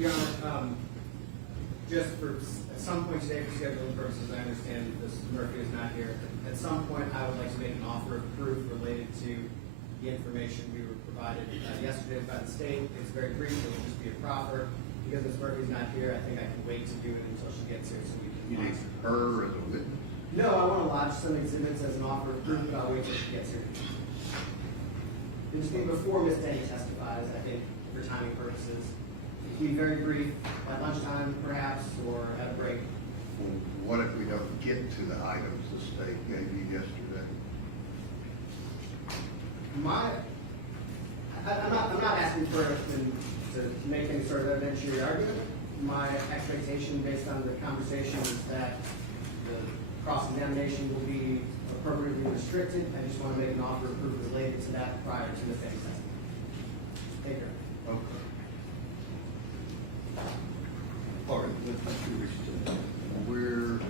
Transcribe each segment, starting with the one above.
Your Honor, just for, at some point today, for scheduling purposes, I understand Mrs. Murphy is not here. At some point, I would like to make an offer of proof related to the information we were provided yesterday by the state. It's very brief, it will just be a proffer. Because Ms. Murphy's not here, I think I can wait to do it until she gets here so we can. You need her as a witness? No, I want to lodge some exhibits as an offer of proof, but I'll wait till she gets here. It just be before Ms. Denny testifies, I think, for timing purposes. It can be very brief, at lunchtime perhaps, or at a break. Well, what if we don't get to the items the state gave you yesterday? I'm not asking for to make any sort of evidentiary argument. My expectation, based on the conversation, is that the cross-examination will be appropriately restricted. I just want to make an offer of proof related to that prior to the same testimony. Thank you. Okay. All right, let's do this. We're.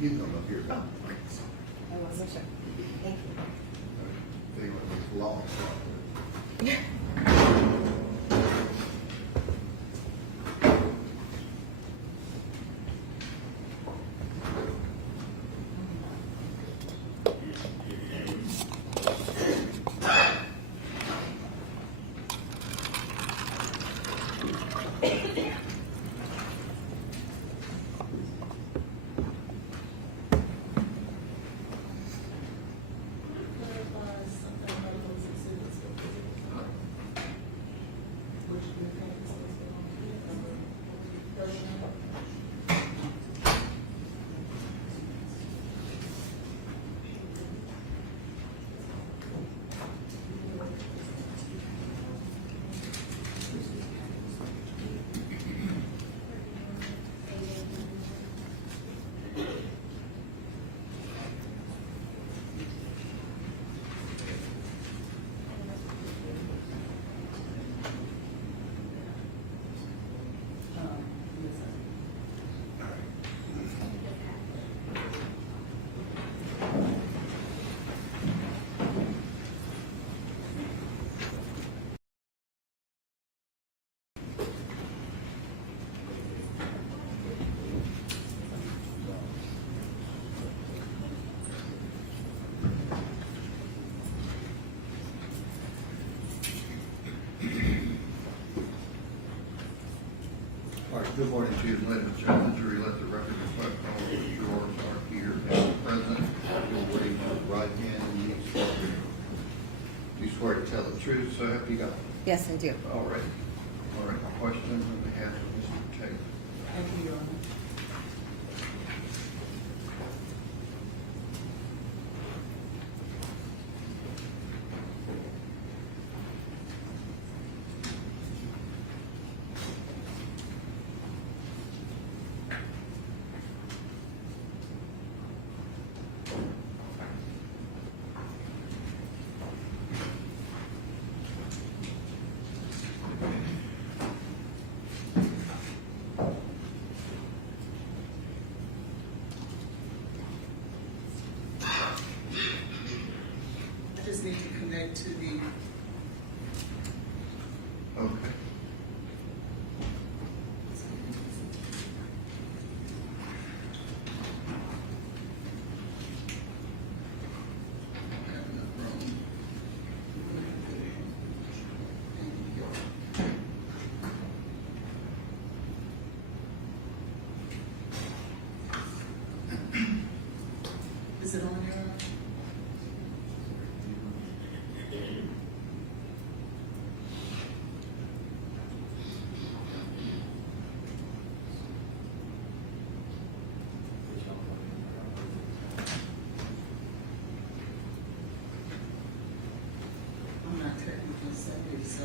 You come up here. I wasn't sure. Thank you. If anyone was lost. Good morning to you, ladies and gentlemen. Jury, let the record reflect all of the jurors are here and present. You'll raise your right hand and you swear to tell the truth, so help you God. Yes, I do. All right. All right. Questions on behalf of Mr. Taylor? Thank you, Your Honor. Just need to connect to the, Okay. I have enough room. I do, so.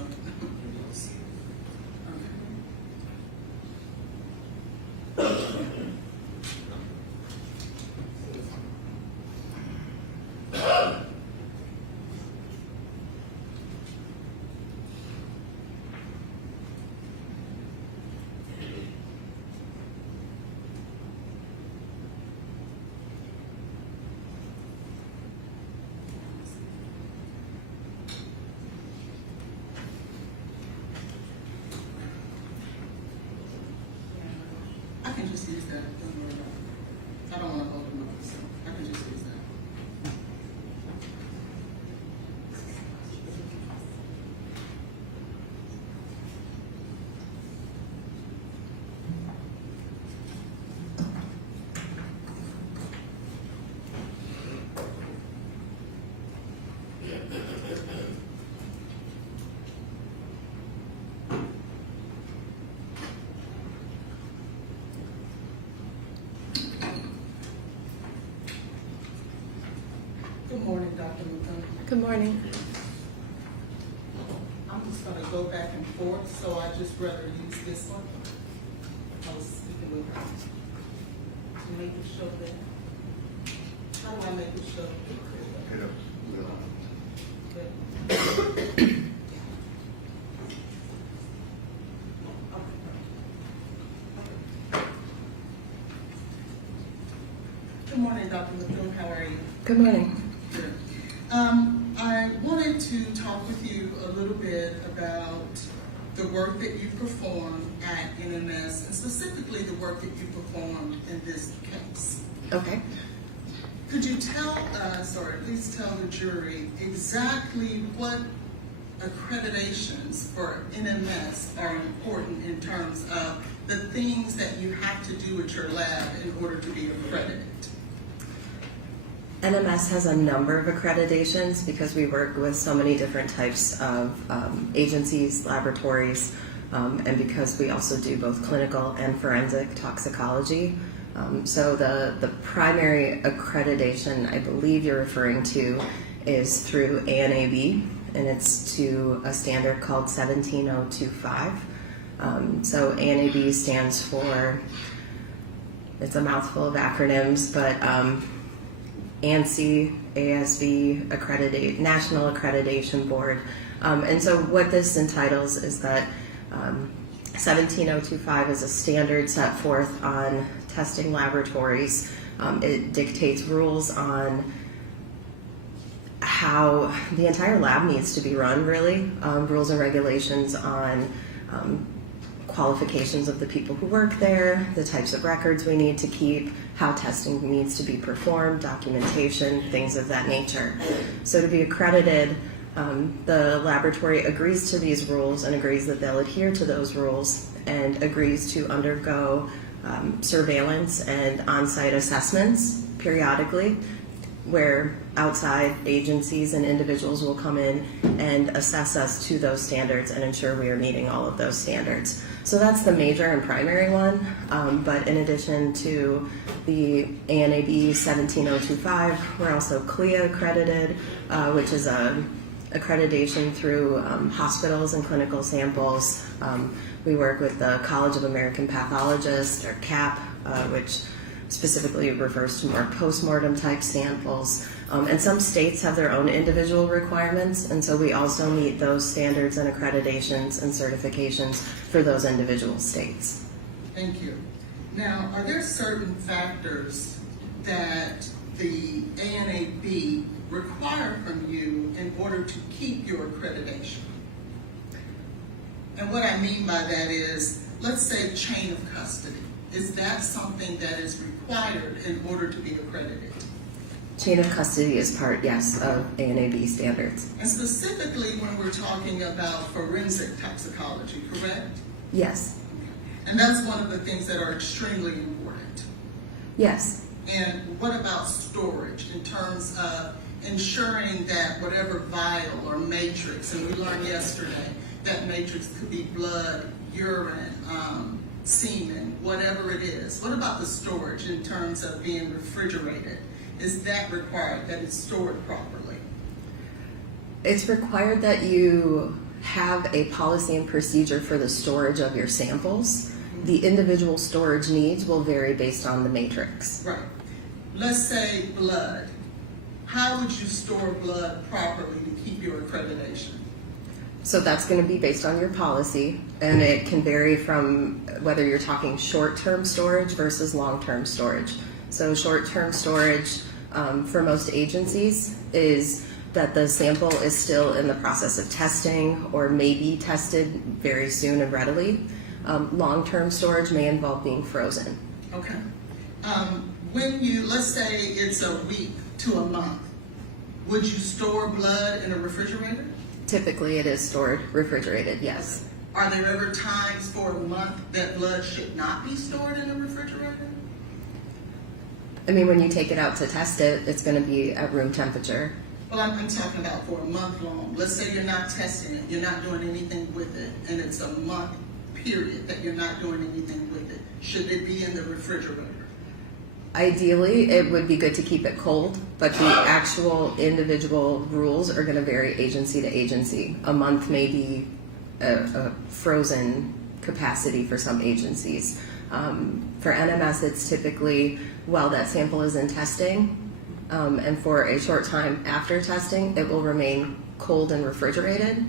I can just use that. Don't worry about it. I don't want to hold them up, so I can just use that. Good morning, Dr. Muthan. Good morning. I'm just gonna go back and forth, so I just rather use this one. I was speaking with her. To make it show that. How do I make it show? Hit up, Good morning, Dr. Muthan. How are you? Good morning. Good. I wanted to talk with you a little bit about the work that you perform at NMS, and specifically the work that you performed in this case. Okay. Could you tell us, or at least tell the jury, exactly what accreditations for NMS are important in terms of the things that you have to do at your lab in order to be accredited? NMS has a number of accreditations because we work with so many different types of agencies, laboratories, and because we also do both clinical and forensic toxicology. So the primary accreditation I believe you're referring to is through ANAB, and it's to a standard called 17025. So ANAB stands for, it's a mouthful of acronyms, but ANSI, ASV, National Accreditation Board. And so what this entitles is that 17025 is a standard set forth on testing laboratories. It dictates rules on how the entire lab needs to be run, really. Rules and regulations on qualifications of the people who work there, the types of records we need to keep, how testing needs to be performed, documentation, things of that nature. So to be accredited, the laboratory agrees to these rules and agrees that they'll adhere to those rules and agrees to undergo surveillance and on-site assessments periodically, where outside agencies and individuals will come in and assess us to those standards and ensure we are meeting all of those standards. So that's the major and primary one, but in addition to the ANAB 17025, we're also CLIA accredited, which is a accreditation through hospitals and clinical samples. We work with the College of American Pathologists, or CAP, which specifically refers to more post-mortem type samples. And some states have their own individual requirements, and so we also meet those standards and accreditations and certifications for those individual states. Thank you. Now, are there certain factors that the ANAB require from you in order to keep your accreditation? And what I mean by that is, let's say chain of custody. Is that something that is required in order to be accredited? Chain of custody is part, yes, of ANAB standards. And specifically when we're talking about forensic toxicology, correct? Yes. And that's one of the things that are extremely important. Yes. And what about storage in terms of ensuring that whatever vial or matrix, and we learned yesterday that matrix could be blood, urine, semen, whatever it is. What about the storage in terms of being refrigerated? Is that required, that it's stored properly? It's required that you have a policy and procedure for the storage of your samples. The individual storage needs will vary based on the matrix. Right. Let's say blood. How would you store blood properly to keep your accreditation? So that's going to be based on your policy, and it can vary from whether you're talking short-term storage versus long-term storage. So short-term storage for most agencies is that the sample is still in the process of testing or may be tested very soon and readily. Long-term storage may involve being frozen. Okay. When you, let's say it's a week to a month, would you store blood in a refrigerator? Typically it is stored refrigerated, yes. Are there ever times for a month that blood should not be stored in a refrigerator? I mean, when you take it out to test it, it's going to be at room temperature. Well, I'm talking about for a month long. Let's say you're not testing it, you're not doing anything with it, and it's a month period that you're not doing anything with it. Should it be in the refrigerator? Ideally, it would be good to keep it cold, but the actual individual rules are going to vary agency to agency. A month may be a frozen capacity for some agencies. For NMS, it's typically while that sample is in testing, and for a short time after testing, it will remain cold and refrigerated.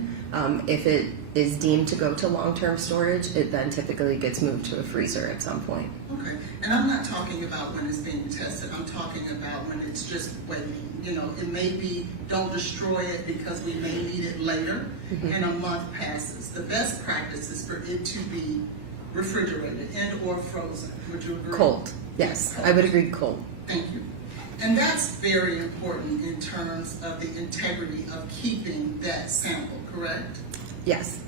If it is deemed to go to long-term storage, it then typically gets moved to a freezer at some point. Okay, and I'm not talking about when it's being tested. I'm talking about when it's just waiting. You know, it may be, don't destroy it because we may need it later, and a month passes. The best practice is for it to be refrigerated and or frozen. Would you agree? Cold, yes, I would agree cold. Thank you. And that's very important in terms of the integrity of keeping that sample, correct? Yes.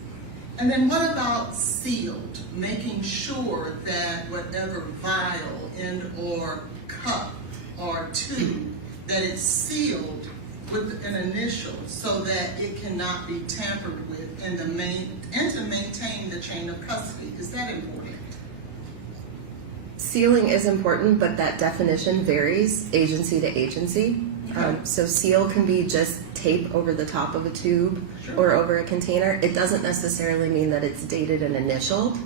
And then what about sealed? Making sure that whatever vial and or cup or tube, that it's sealed with an initial so that it cannot be tampered with and to maintain the chain of custody. Is that important? Sealing is important, but that definition varies agency to agency. So seal can be just tape over the top of a tube or over a container. It doesn't necessarily mean that it's dated and initialed,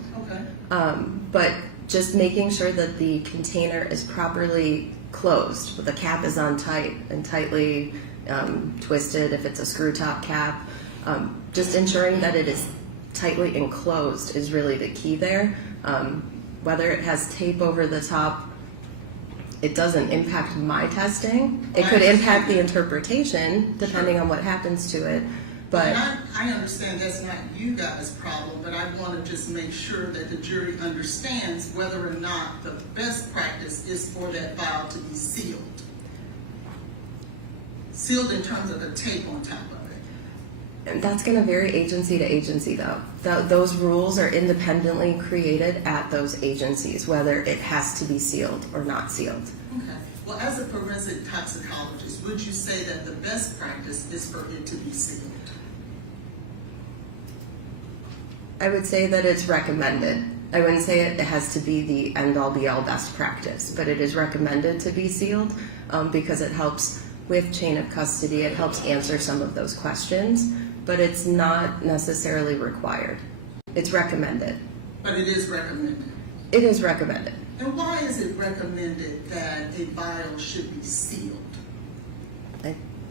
but just making sure that the container is properly closed. The cap is on tight and tightly twisted if it's a screw top cap. Just ensuring that it is tightly enclosed is really the key there. Whether it has tape over the top, it doesn't impact my testing. It could impact the interpretation depending on what happens to it. But I understand that's not you guys' problem, but I want to just make sure that the jury understands whether or not the best practice is for that vial to be sealed. Sealed in terms of the tape on top of it. and that's going to vary agency to agency, though. Those rules are independently created at those agencies, whether it has to be sealed or not sealed. Okay. Well, as a forensic toxicologist, would you say that the best practice is for it to be sealed? I would say that it's recommended. I wouldn't say it has to be the end-all be-all best practice, but it is recommended to be sealed because it helps with chain of custody. It helps answer some of those questions, but it's not necessarily required. It's recommended. But it is recommended. It is recommended. And why is it recommended that a vial should be sealed?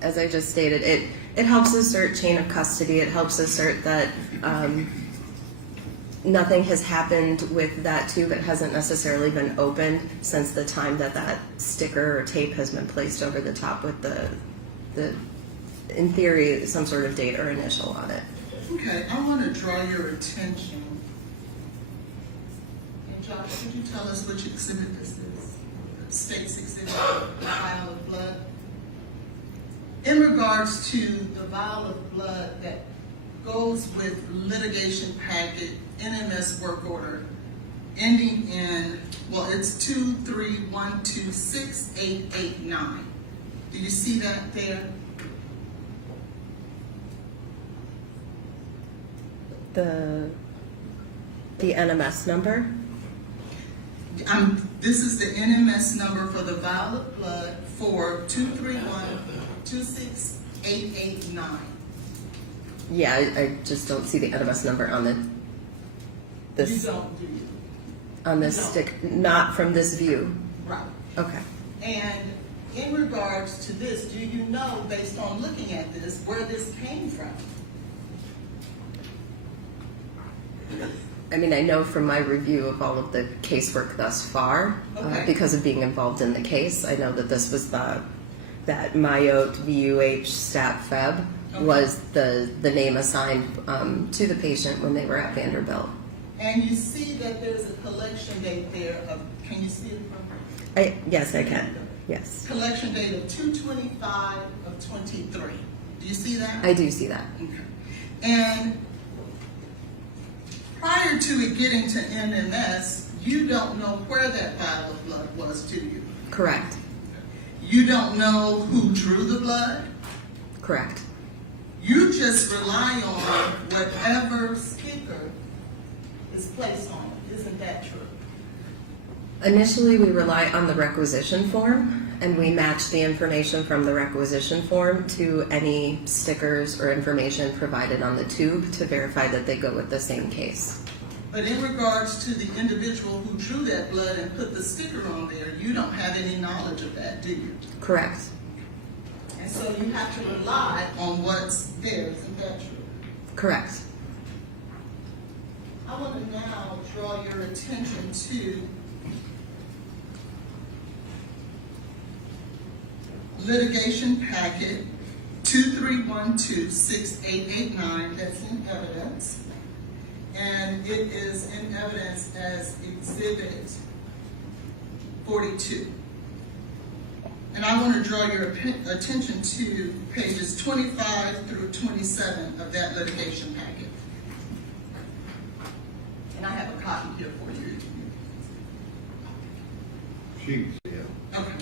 As I just stated, it helps assert chain of custody. It helps assert that nothing has happened with that tube. It hasn't necessarily been opened since the time that that sticker or tape has been placed over the top with the in theory, some sort of date or initial on it. Okay, I want to draw your attention. And Josh, could you tell us which exhibit this is? State's exhibit, the vial of blood. In regards to the vial of blood that goes with litigation packet NMS work order ending in, well, it's 231268889. Do you see that there? The NMS number? This is the NMS number for the vial of blood for 231268889. Yeah, I just don't see the NMS number on You this don't, do you? on this No. stick. Not from this view. Right. Okay. And in regards to this, do you know, based on looking at this, where this came from? I mean, I know from my review of all of the casework thus far, Okay. because of being involved in the case, I know that this was that Myote VUH stat feb Okay. was the name assigned to the patient when they were at Vanderbilt. And you see that there's a collection date there of, can you see it from? Yes, I can. Yes, Collection date of 2/25 of 23. Do you see that? I do see that. Okay. And prior to it getting to NMS, you don't know where that vial of blood was, do you? Correct. You don't know who drew the blood. Correct. You just rely on whatever sticker is placed on it. Isn't that true? Initially, we rely on the requisition form, and we match the information from the requisition form to any stickers or information provided on the tube to verify that they go with the same case. But in regards to the individual who drew that blood and put the sticker on there, you don't have any knowledge of that, do you? Correct. And so you have to rely on what's there. Isn't that true? Correct. I want to now draw your attention to litigation packet 23126889, that's in evidence. And it is in evidence as Exhibit 42. And I want to draw your attention to pages 25 through 27 of that litigation packet. And I have a copy here for you. Sheets, yeah. Okay.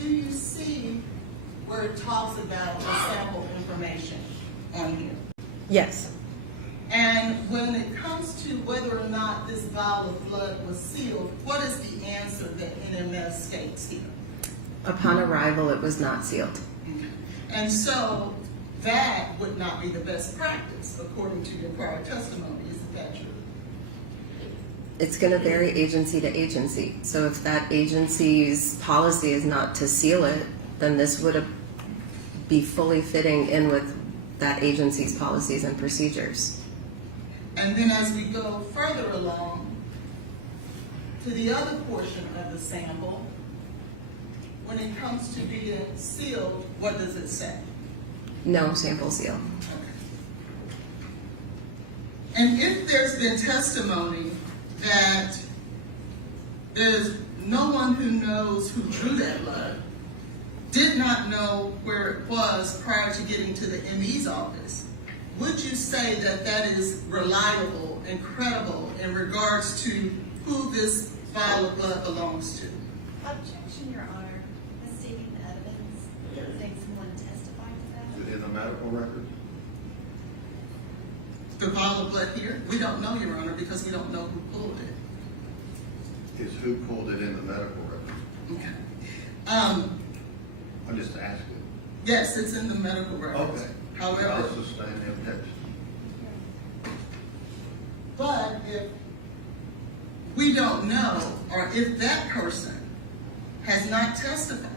Do you see where it talks about the sample information on here? Yes. And when it comes to whether or not this vial of blood was sealed, what is the answer that NMS states here? Upon arrival, it was not sealed. Okay. And so that would not be the best practice according to your prior testimony, isn't that true? It's going to vary agency to agency. So if that agency's policy is not to seal it, then this would be fully fitting in with that agency's policies and procedures. And then as we go further along to the other portion of the sample, when it comes to being sealed, what does it say? No sample seal. Okay. And if there's been testimony that there's no one who knows who drew that blood, did not know where it was prior to getting to the ME's office, would you say that that is reliable and credible in regards to who this vial of blood belongs to? Objection, Your Honor. Misstating the evidence. Saying someone testified to that. Is it in the medical records? The vial of blood here? We don't know, Your Honor, because we don't know who pulled it. Is who pulled it in the medical records? Okay. I'm just asking. Yes, it's in the medical records. Okay. However, I'll sustain the objection. but if we don't know, or if that person has not testified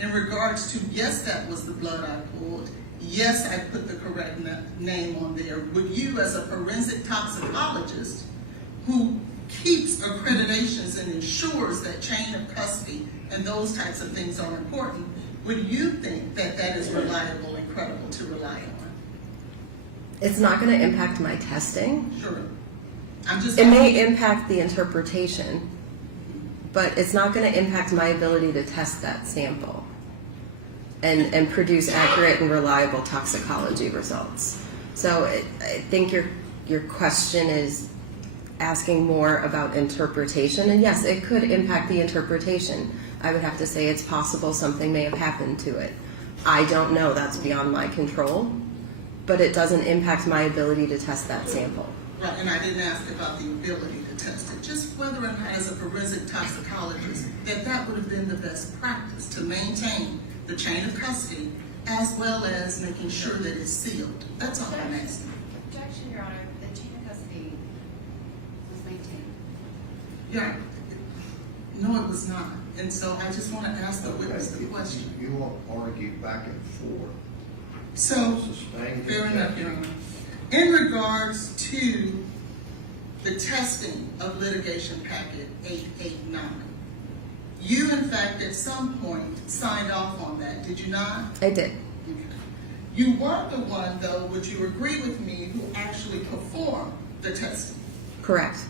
in regards to, yes, that was the blood I pulled, yes, I put the correct name on there, would you as a forensic toxicologist who keeps accreditations and ensures that chain of custody and those types of things are important, would you think that that is reliable and credible to rely on? It's not going to impact my testing. Sure. I'm just It may impact the interpretation, but it's not going to impact my ability to test that sample and produce accurate and reliable toxicology results. So I think your question is asking more about interpretation, and yes, it could impact the interpretation. I would have to say it's possible something may have happened to it. I don't know, that's beyond my control, but it doesn't impact my ability to test that sample. Right, and I didn't ask about the ability to test it, just whether or not as a forensic toxicologist that would have been the best practice to maintain the chain of custody as well as making sure that it's sealed. That's all I'm asking. Objection, Your Honor, the chain of custody was maintained. Yeah, no, it was not. And so I just want to ask the witness the question. You won't argue back and forth. So, Sustained fair enough, Your objection. Honor. In regards to the testing of litigation packet 889, you in fact at some point signed off on that, did you not? I did. Okay. You weren't the one, though, would you agree with me, who actually performed the testing? Correct.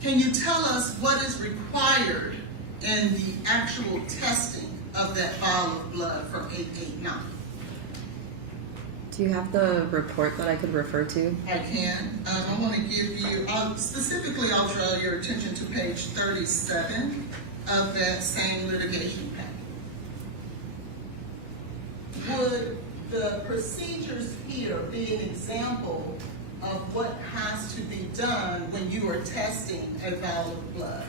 Can you tell us what is required in the actual testing of that vial of blood from 889? Do you have the report that I could refer to? I can. I want to give you, specifically I'll draw your attention to page 37 of that same litigation packet. Would the procedures here be an example of what has to be done when you are testing a vial of blood?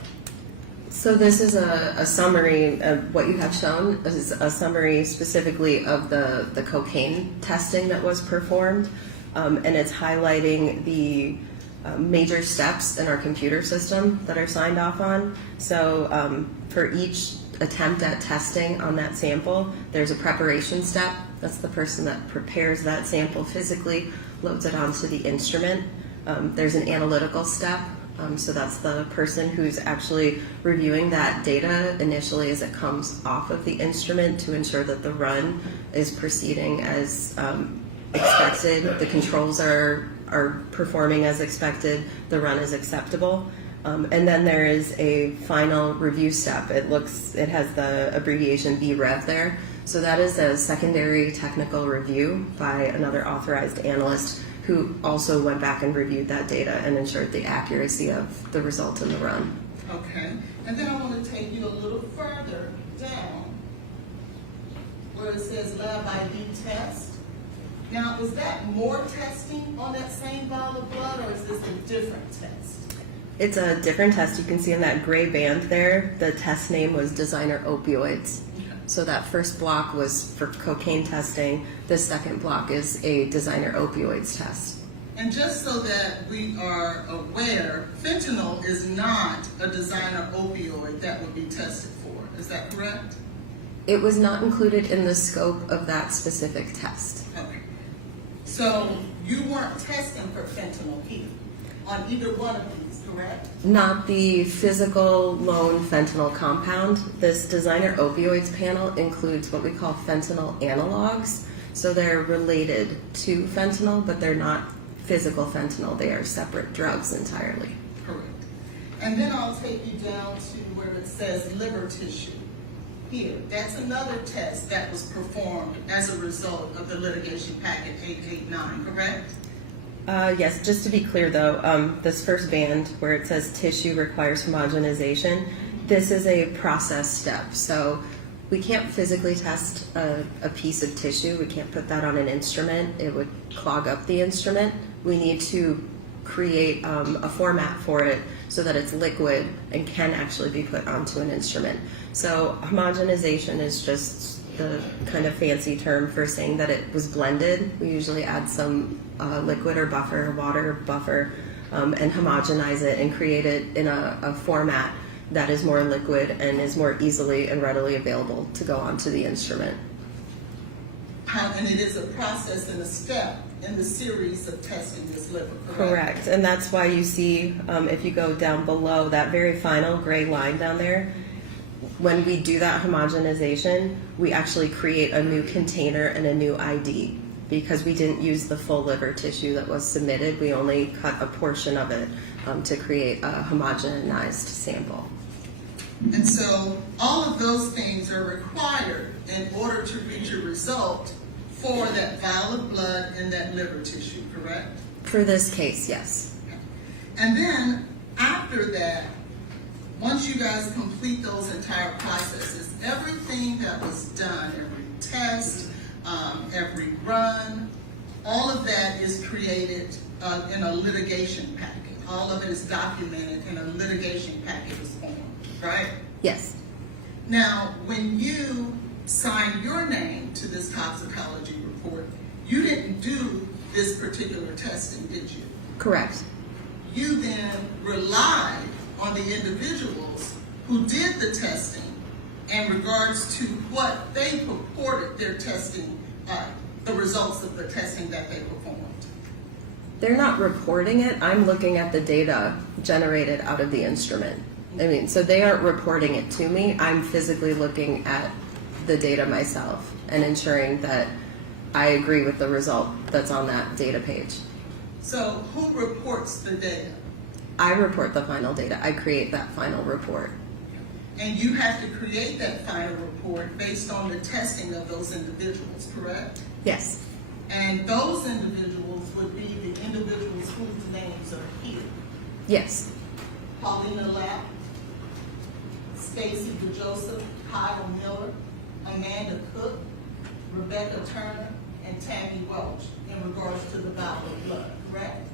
So this is a summary of what you have shown. This is a summary specifically of the cocaine testing that was performed, and it's highlighting the major steps in our computer system that are signed off on. So for each attempt at testing on that sample, there's a preparation step. That's the person that prepares that sample physically, loads it onto the instrument. There's an analytical step. So that's the person who's actually reviewing that data initially as it comes off of the instrument to ensure that the run is proceeding as expected, the controls are performing as expected, the run is acceptable. And then there is a final review step. It has the abbreviation BREV there. So that is a secondary technical review by another authorized analyst who also went back and reviewed that data and ensured the accuracy of the result in the run. Okay, and then I want to take you a little further down where it says lab ID test. Now, is that more testing on that same vial of blood, or is this a different test? It's a different test. You can see in that gray band there, the test name was Designer Opioids. So that first block was for cocaine testing. The second block is a Designer Opioids test. And just so that we are aware, fentanyl is not a designer opioid that would be tested for. Is that correct? It was not included in the scope of that specific test. Okay. So you weren't testing for fentanyl here on either one of these, correct? Not the physical lone fentanyl compound. This Designer Opioids panel includes what we call fentanyl analogs. So they're related to fentanyl, but they're not physical fentanyl. They are separate drugs entirely. Correct. And then I'll take you down to where it says liver tissue. Here, that's another test that was performed as a result of the litigation packet 889, correct? Yes, just to be clear though, this first band where it says tissue requires homogenization, this is a process step. So we can't physically test a piece of tissue. We can't put that on an instrument. It would clog up the instrument. We need to create a format for it so that it's liquid and can actually be put onto an instrument. So homogenization is just the kind of fancy term for saying that it was blended. We usually add some liquid or buffer, water buffer, and homogenize it and create it in a format that is more liquid and is more easily and readily available to go onto the instrument. And it is a process and a step in the series of testing this liver, correct? Correct, and that's why you see, if you go down below that very final gray line down there, when we do that homogenization, we actually create a new container and a new ID because we didn't use the full liver tissue that was submitted. We only cut a portion of it to create a homogenized sample. And so all of those things are required in order to reach a result for that vial of blood and that liver tissue, correct? For this case, yes. And then after that, once you guys complete those entire processes, everything that was done, every test, every run, all of that is created in a litigation packet. All of it is documented in a litigation packet form, right? Yes. Now, when you sign your name to this toxicology You didn't do this particular testing, did you? Correct. You then relied on the individuals who did the testing in regards to what they purported their testing, the results of the testing that they performed. They're not reporting it. I'm looking at the data generated out of the instrument. I mean, so they aren't reporting it to me. I'm physically looking at the data myself and ensuring that I agree with the result that's on that data page. So who reports the data? I report the final data. I create that final report. And you have to create that final report based on the testing of those individuals, correct? Yes. And those individuals would be the individuals whose names are here. Yes. Paulina Lapp, Stacy DeJoseph, Kyle Miller, Amanda Cook, Rebecca Turner, and Tammy Welch in regards to the vial of blood, correct?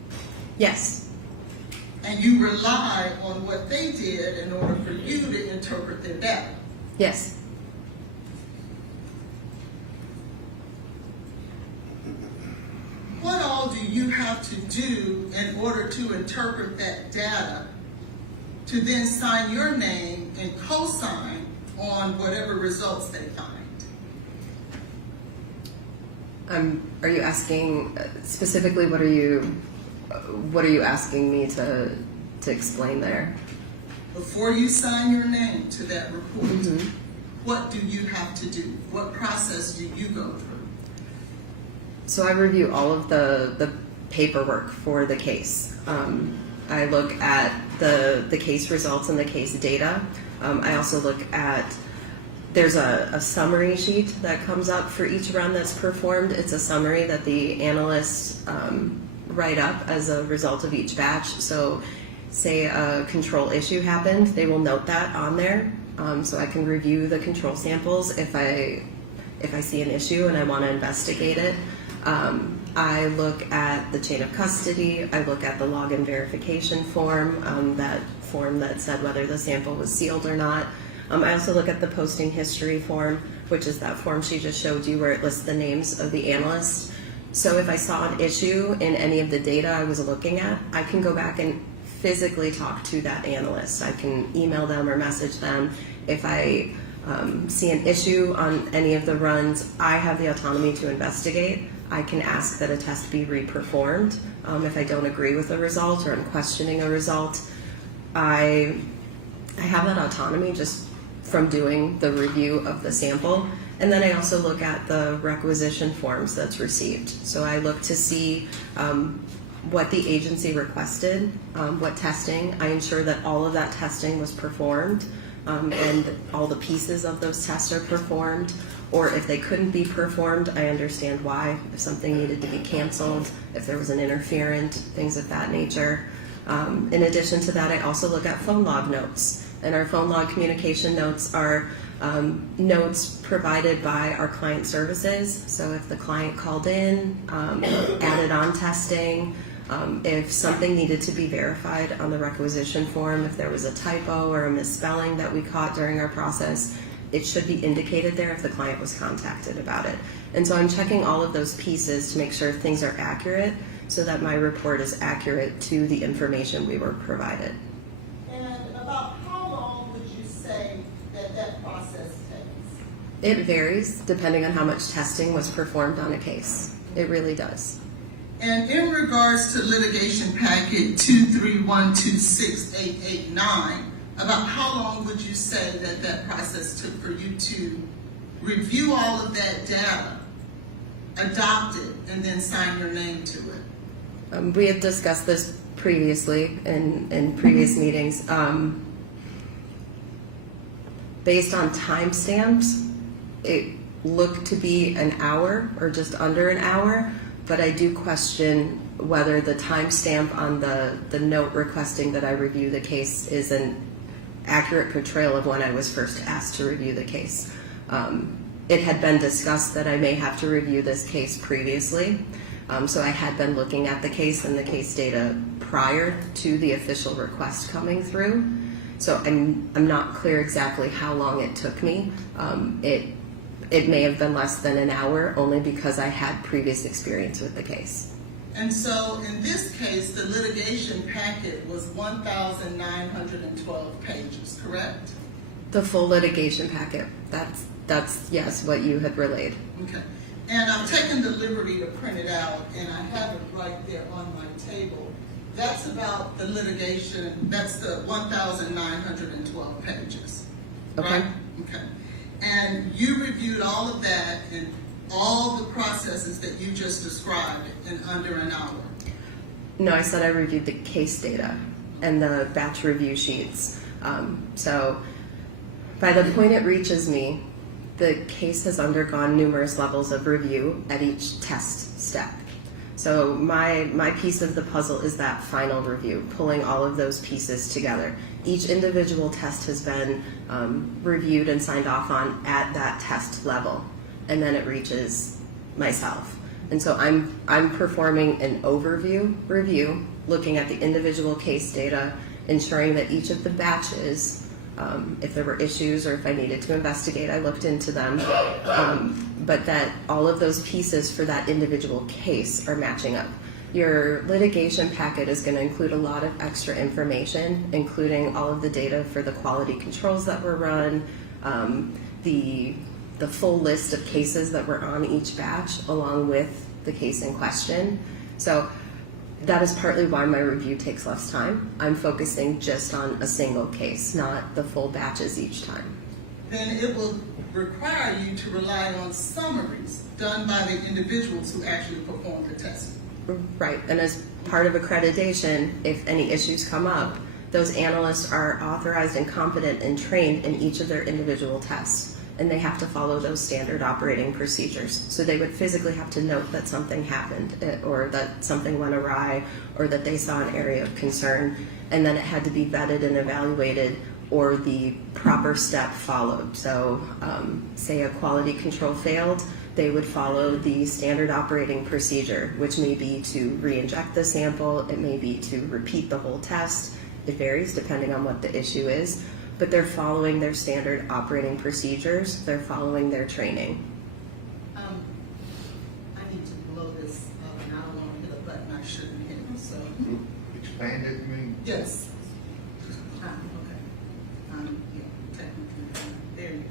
Yes. And you rely on what they did in order for you to interpret their data. Yes. What all do you have to do in order to interpret that data to then sign your name and co-sign on whatever results they find? Are you asking specifically? What are you asking me to explain there? Before you sign your name to that report, Mm-hmm. what do you have to do? What process do you go through? So I review all of the paperwork for the case. I look at the case results and the case data. I also look at, there's a summary sheet that comes up for each run that's performed. It's a summary that the analysts write up as a result of each batch. So say a control issue happened, they will note that on there. So I can review the control samples if I see an issue and I want to investigate it. I look at the chain of custody. I look at the login verification form, that form that said whether the sample was sealed or not. I also look at the posting history form, which is that form she just showed you where it lists the names of the analysts. So if I saw an issue in any of the data I was looking at, I can go back and physically talk to that analyst. I can email them or message them. If I see an issue on any of the runs, I have the autonomy to investigate. I can ask that a test be reperformed. If I don't agree with a result or I'm questioning a result, I have that autonomy just from doing the review of the sample. And then I also look at the requisition forms that's received. So I look to see what the agency requested, what testing. I ensure that all of that testing was performed and all the pieces of those tests are performed. Or if they couldn't be performed, I understand why. If something needed to be canceled, if there was an interferent, things of that nature. In addition to that, I also look at phone log notes. And our phone log communication notes are notes provided by our client services. So if the client called in, added on testing, if something needed to be verified on the requisition form, if there was a typo or a misspelling that we caught during our process, it should be indicated there if the client was contacted about it. And so I'm checking all of those pieces to make sure things are accurate so that my report is accurate to the information we were provided. And about how long would you say that process takes? It varies depending on how much testing was performed on a case. It really does. And in regards to litigation packet 231268889, about how long would you say that process took for you to review all of that data, adopt it, and then sign your name to it? We had discussed this previously in previous meetings. Based on timestamps, it looked to be an hour or just under an hour, but I do question whether the timestamp on the note requesting that I review the case is an accurate portrayal of when I was first asked to review the case. It had been discussed that I may have to review this case previously, so I had been looking at the case and the case data prior to the official request coming through. So I'm not clear exactly how long it took me. it may have been less than an hour, only because I had previous experience with the case. And so in this case, the litigation packet was 1,912 pages, correct? The full litigation packet, that's yes, what you had relayed. Okay. And I've taken the liberty to print it out, and I have it right there on my table. That's about the litigation, that's the 1,912 pages. Okay. Right? Okay. And you reviewed all of that and all the processes that you just described in under an hour. No, I said I reviewed the case data and the batch review sheets. So by the point it reaches me, the case has undergone numerous levels of review at each test step. So my piece of the puzzle is that final review, pulling all of those pieces together. Each individual test has been reviewed and signed off on at that test level, and then it reaches myself. And so I'm performing an overview review, looking at the individual case data, ensuring that each of the batches, if there were issues or if I needed to investigate, I looked into them, but that all of those pieces for that individual case are matching up. Your litigation packet is going to include a lot of extra information, including all of the data for the quality controls that were run, the full list of cases that were on each batch, along with the case in question. So that is partly why my review takes less time. I'm focusing just on a single case, not the full batches each time. Then it will require you to rely on summaries done by the individuals who actually performed the testing. Right, and as part of accreditation, if any issues come up, those analysts are authorized and competent and trained in each of their individual tests, and they have to follow those standard operating procedures. So they would physically have to note that something happened, or that something went awry, or that they saw an area of concern, and then it had to be vetted and evaluated, or the proper step followed. So say a quality control failed, they would follow the standard operating procedure, which may be to re-inject the sample, it may be to repeat the whole test. It varies depending on what the issue is, but they're following their standard operating procedures, they're following their training. I need to blow this up, and I don't want to hit a button I shouldn't hit, so. Expand it, you mean? Yes. Okay. Yeah, technically, there you go.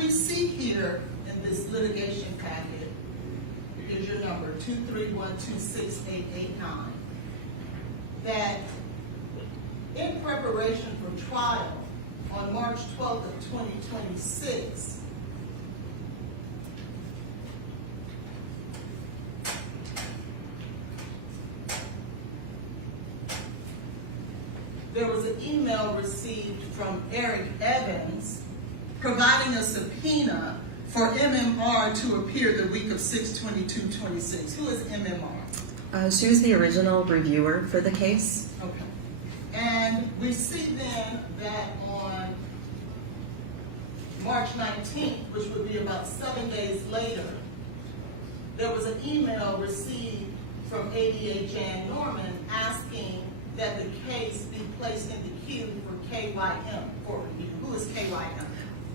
We see here in this litigation packet, here's your number, 231268889, that in preparation for trial on March 12th of 2026, there was an email received from Eric Evans providing a subpoena for MMR to appear the week of 6/22/26. Who is MMR? She was the original reviewer for the case. Okay. And we see then that on March 19th, which would be about 7 days later, there was an email received from ADA Jan Norman asking that the case be placed in the queue for KYM for review. Who is KYM?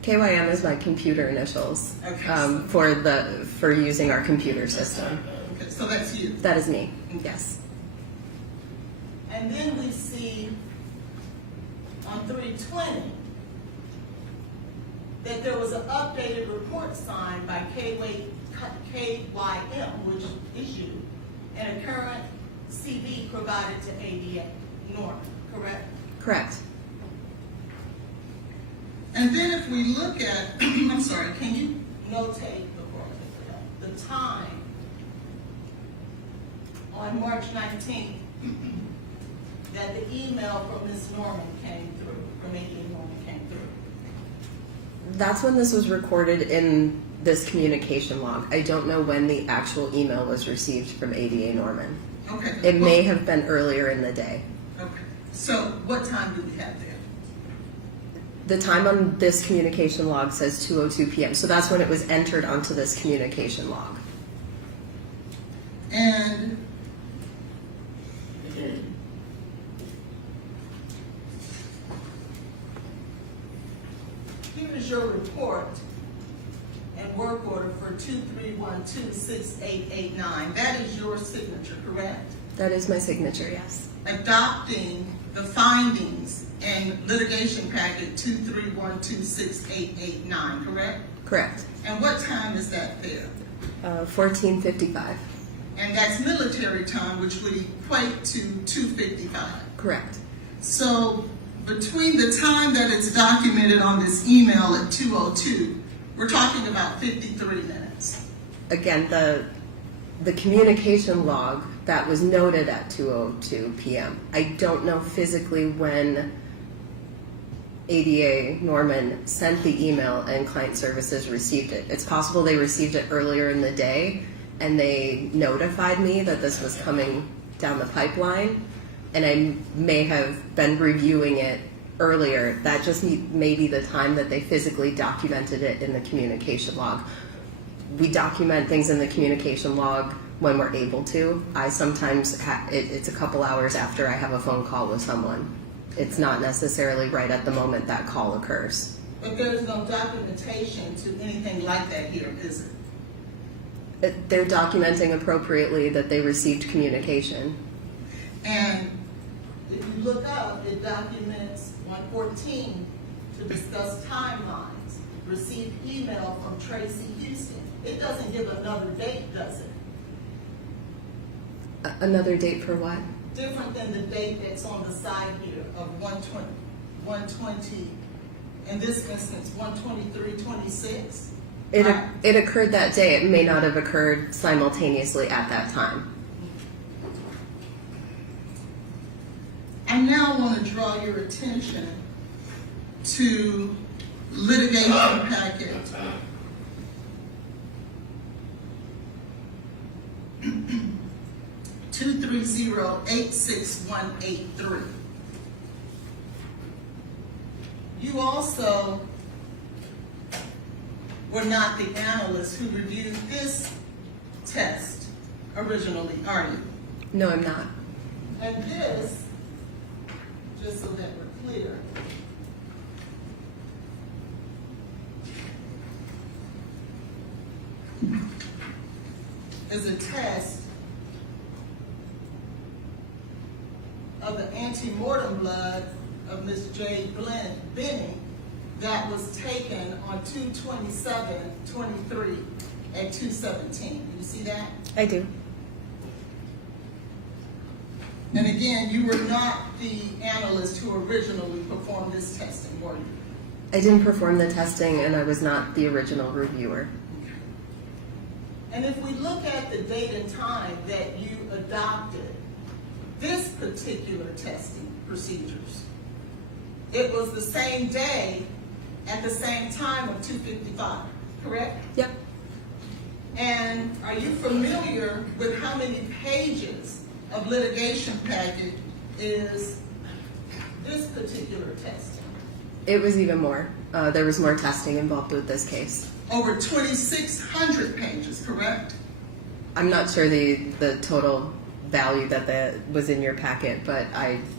KYM is my computer initials Okay. for using our computer system. Okay, so that's you. That is me, yes. And then we see on 3/20 that there was an updated report signed by KYM, which is you, and a current CV provided to ADA Norman, correct? Correct. And then if we look at, I'm sorry, can you notate the time on March 19th that the email from Ms. Norman came through, from ADA Norman came through? That's when this was recorded in this communication log. I don't know when the actual email was received from ADA Norman. Okay. It may have been earlier in the day. Okay. So what time do we have there? The time on this communication log says 2:02 p.m. So that's when it was entered onto this communication log. And here is your report and work order for 23126889. That is your signature, correct? That is my signature, yes. Adopting the findings in litigation packet 23126889, correct? Correct. And what time is that there? 14:55. And that's military time, which would equate to 2:55. Correct. So between the time that it's documented on this email at 2:02, we're talking about 53 minutes. Again, the communication log that was noted at 2:02 p.m. I don't know physically when ADA Norman sent the email and client services received it. It's possible they received it earlier in the day and they notified me that this was coming down the pipeline, and I may have been reviewing it earlier. That just may be the time that they physically documented it in the communication log. We document things in the communication log when we're able to. I sometimes, it's a couple hours after I have a phone call with someone. It's not necessarily right at the moment that call occurs. But there's no documentation to anything like that here, is it? They're documenting appropriately that they received communication. And if you look up, it documents 114 to discuss timelines. Received email from Tracy Houston. It doesn't give another date, does it? Another date for what? Different than the date that's on the side here of 120, in this instance, 123:26. It occurred that day. It may not have occurred simultaneously at that time. I now want to draw your attention to litigation packet 230-86183. You also were not the analyst who reviewed this test originally, are you? No, I'm not. And this, just so that we're clear, is a test of the antemortem blood of Ms. J. Benning that was taken on 2/27/23 at 2:17. You see that? I do. And again, you were not the analyst who originally performed this testing, were you? I didn't perform the testing, and I was not the original reviewer. And if we look at the date and time that you adopted this particular testing procedures, it was the same day at the same time of 2:55, correct? Yep. And are you familiar with how many pages of litigation packet is this particular testing? It was even more. There was more testing involved with this case. Over 2,600 pages, correct? I'm not sure the total value that was in your packet, but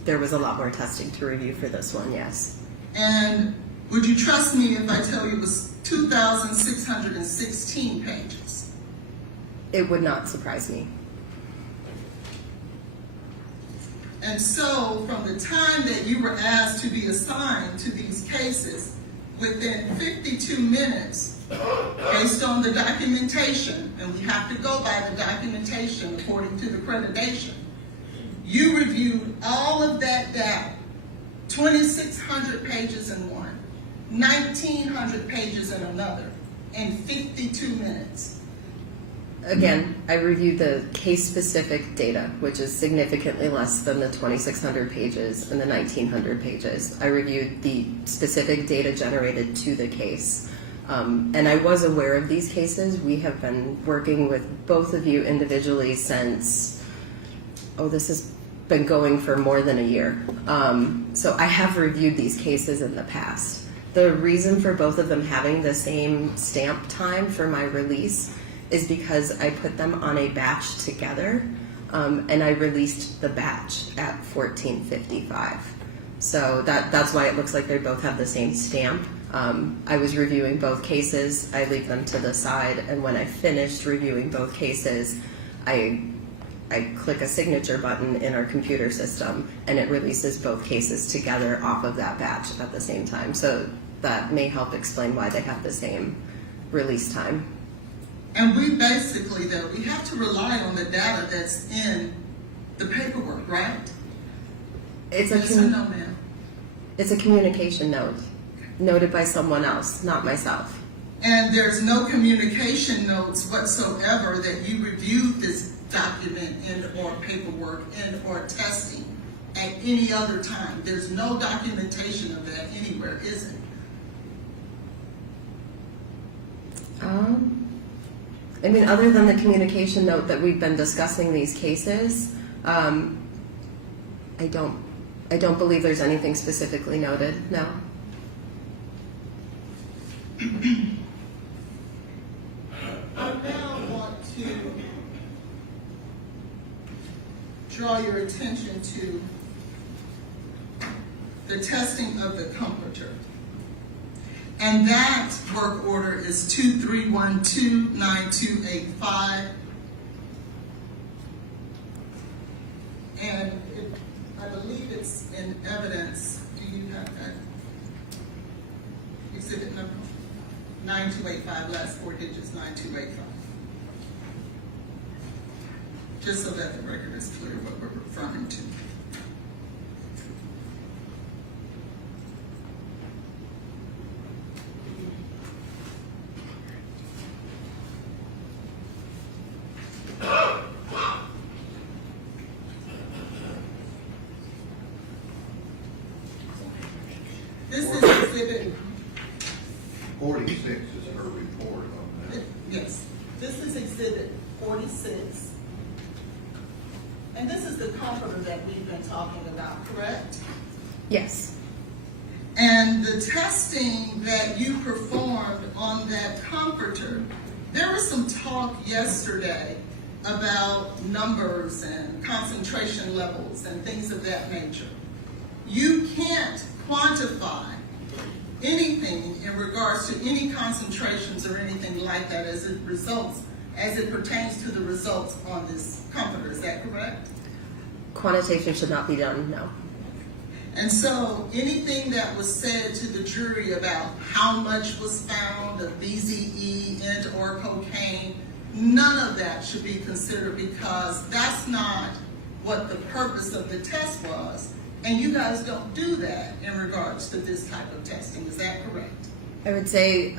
there was a lot more testing to review for this one, yes. And would you trust me if I tell you it was 2,616 pages? It would not surprise me. And so, from the time that you were asked to be assigned to these cases, within 52 minutes, based on the documentation, and we have to go by the documentation according to the accreditation, you reviewed all of that data, 2,600 pages in one, 1,900 pages in another, in 52 minutes. Again, I reviewed the case-specific data, which is significantly less than the 2,600 pages and the 1,900 pages. I reviewed the specific data generated to the case. And I was aware of these cases. We have been working with both of you individually since, this has been going for more than a year. So I have reviewed these cases in the past. The reason for both of them having the same stamp time for my release is because I put them on a batch together, and I released the batch at 14:55. So that's why it looks like they both have the same stamp. I was reviewing both cases. I leave them to the side, and when I finished reviewing both cases, I click a signature button in our computer system, and it releases both cases together off of that batch at the same time. So that may help explain why they have the same release time. And we basically, though, we have to rely on the data that's in the paperwork, right? It's a Yes or no, ma'am? it's a communication note noted by someone else, not myself. And there's no communication notes whatsoever that you reviewed this document in or paperwork in or testing at any other time. There's no documentation of that anywhere, is it? I mean, other than the communication note that we've been discussing these cases, I don't believe there's anything specifically noted. No. I now want to draw your attention to the testing of the comforter. And that work order is 23129285. And I believe it's in evidence. Do you have that? Exhibit number 9285, last four digits, 9285. Just so that the record is clear what we're referring to. This is exhibit, 46 is her report on that. yes, this is exhibit 46. And this is the comforter that we've been talking about, correct? Yes. And the testing that you performed on that comforter, there was some talk yesterday about numbers and concentration levels and things of that nature. You can't quantify anything in regards to any concentrations or anything like that as it pertains to the results on this comforter. Is that correct? Quantitation should not be done. No. And so anything that was said to the jury about how much was found of BZE and or cocaine, none of that should be considered because that's not what the purpose of the test was. And you guys don't do that in regards to this type of testing. Is that correct? I would say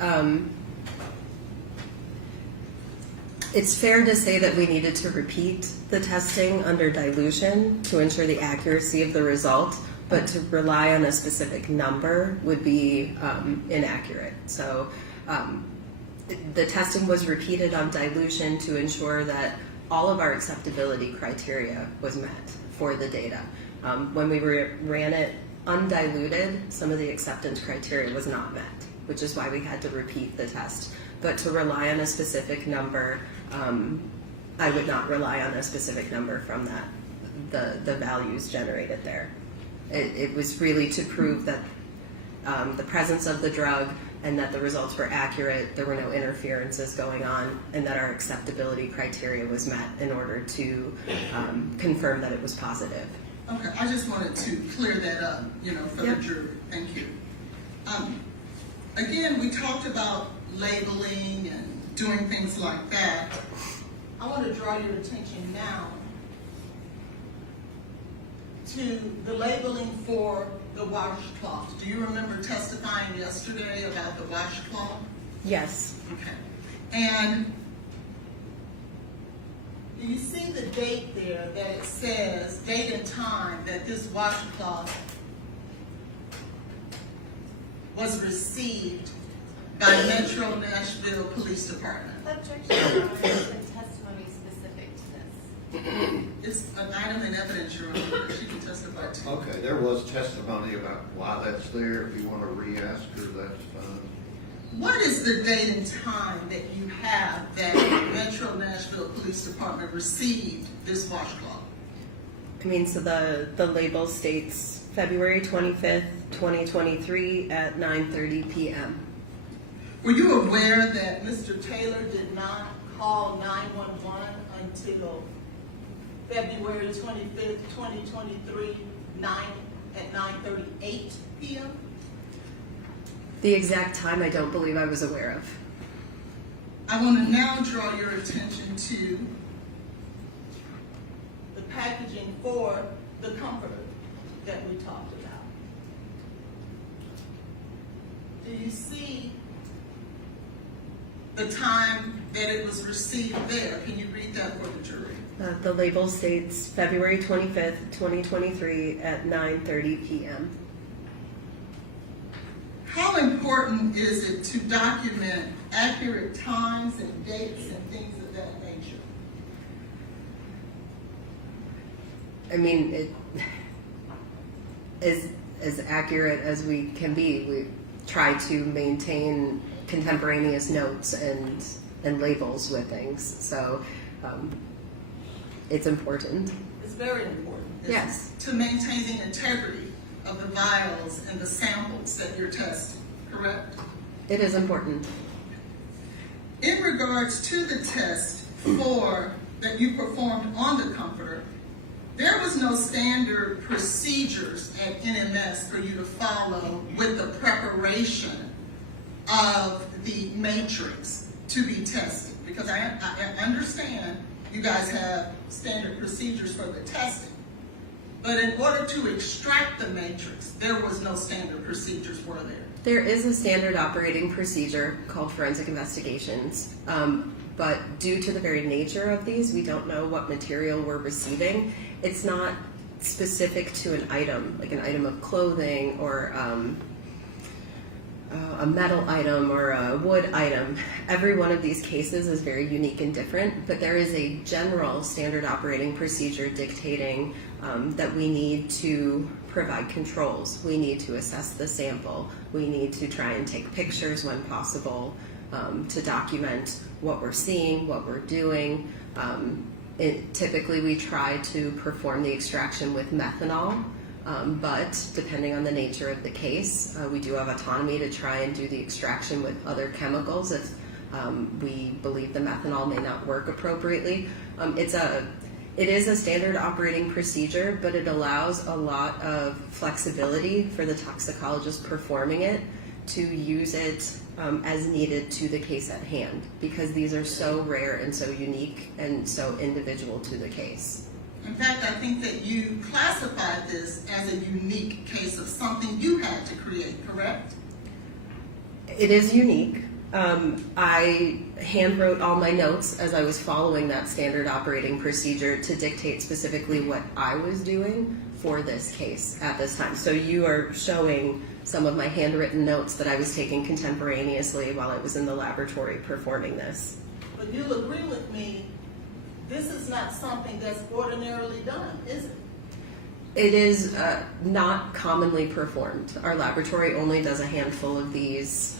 it's fair to say that we needed to repeat the testing under dilution to ensure the accuracy of the result, but to rely on a specific number would be inaccurate. So the testing was repeated on dilution to ensure that all of our acceptability criteria was met for the data. When we ran it undiluted, some of the acceptance criteria was not met, which is why we had to repeat the test. But to rely on a specific number, I would not rely on a specific number from that, the values generated there. It was really to prove that the presence of the drug and that the results were accurate, there were no interferences going on, and that our acceptability criteria was met in order to confirm that it was positive. Okay, I just wanted to clear that up, for Yep. the jury. Thank you. Again, we talked about labeling and doing things like that. I want to draw your attention now to the labeling for the washcloth. Do you remember testifying yesterday about the washcloth? Yes. Okay. And do you see the date there that it says, date and time, that this washcloth was received by Metro Nashville Police Department? Objection, Your Honor, there's been testimony specific to this. It's an item in evidence, Your Honor, that she can testify to. Okay, there was testimony about why that's there. If you want to re-ask her, that's fine. What is the date and time that you have that Metro Nashville Police Department received this washcloth? I mean, so the label states February 25th, 2023 at 9:30 p.m. Were you aware that Mr. Taylor did not call 911 until February 25th, 2023, at 9:38 p.m.? The exact time I don't believe I was aware of. I want to now draw your attention to the packaging for the comforter that we talked about. Do you see the time that it was received there? Can you read that for the jury? The label states February 25th, 2023 at 9:30 p.m. How important is it to document accurate times and dates and things of that nature? I mean, it is as accurate as we can be. We try to maintain contemporaneous notes and labels with things. So it's important. It's very important. isn't it? Yes. To maintain the integrity of the vials and the samples that you're testing, correct? It is important. In regards to the test that you performed on the comforter, there was no standard procedures at NMS for you to follow with the preparation of the matrix to be tested. Because I understand you guys have standard procedures for the testing. But in order to extract the matrix, there was no standard procedures, were there? There is a standard operating procedure called forensic investigations, but due to the very nature of these, we don't know what material we're receiving. It's not specific to an item, like an item of clothing or a metal item or a wood item. Every one of these cases is very unique and different, but there is a general standard operating procedure dictating that we need to provide controls. We need to assess the sample. We need to try and take pictures when possible to document what we're seeing, what we're doing. Typically, we try to perform the extraction with methanol. But depending on the nature of the case, we do have autonomy to try and do the extraction with other chemicals if we believe the methanol may not work appropriately. It is a standard operating procedure, but it allows a lot of flexibility for the toxicologist performing it to use it as needed to the case at hand, because these are so rare and so unique and so individual to the case. In fact, I think that you classified this as a unique case of something you had to create, correct? It is unique. I hand wrote all my notes as I was following that standard operating procedure to dictate specifically what I was doing for this case at this time. So you are showing some of my handwritten notes that I was taking contemporaneously while I was in the laboratory performing this. But you'll agree with me, this is not something that's ordinarily done, is it? It is not commonly performed. Our laboratory only does a handful of these,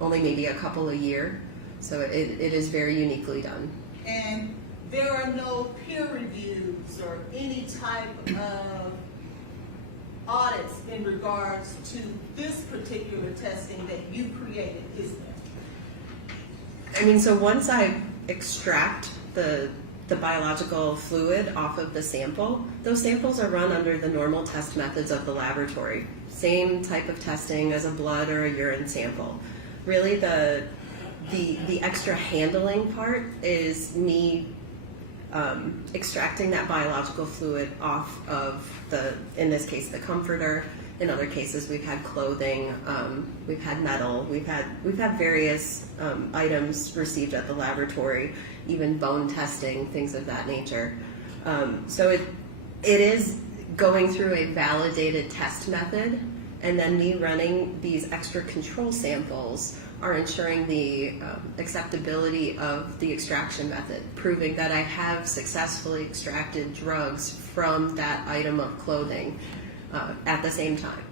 only maybe a couple a year. So it is very uniquely done. And there are no peer reviews or any type of audits in regards to this particular testing that you created, is there? I mean, so once I extract the biological fluid off of the sample, those samples are run under the normal test methods of the laboratory. Same type of testing as a blood or a urine sample. Really, the extra handling part is me extracting that biological fluid off of in this case, the comforter. In other cases, we've had clothing, we've had metal, we've had various items received at the laboratory, even bone testing, things of that nature. So it is going through a validated test method, and then me running these extra control samples are ensuring the acceptability of the extraction method, proving that I have successfully extracted drugs from that item of clothing at the same time.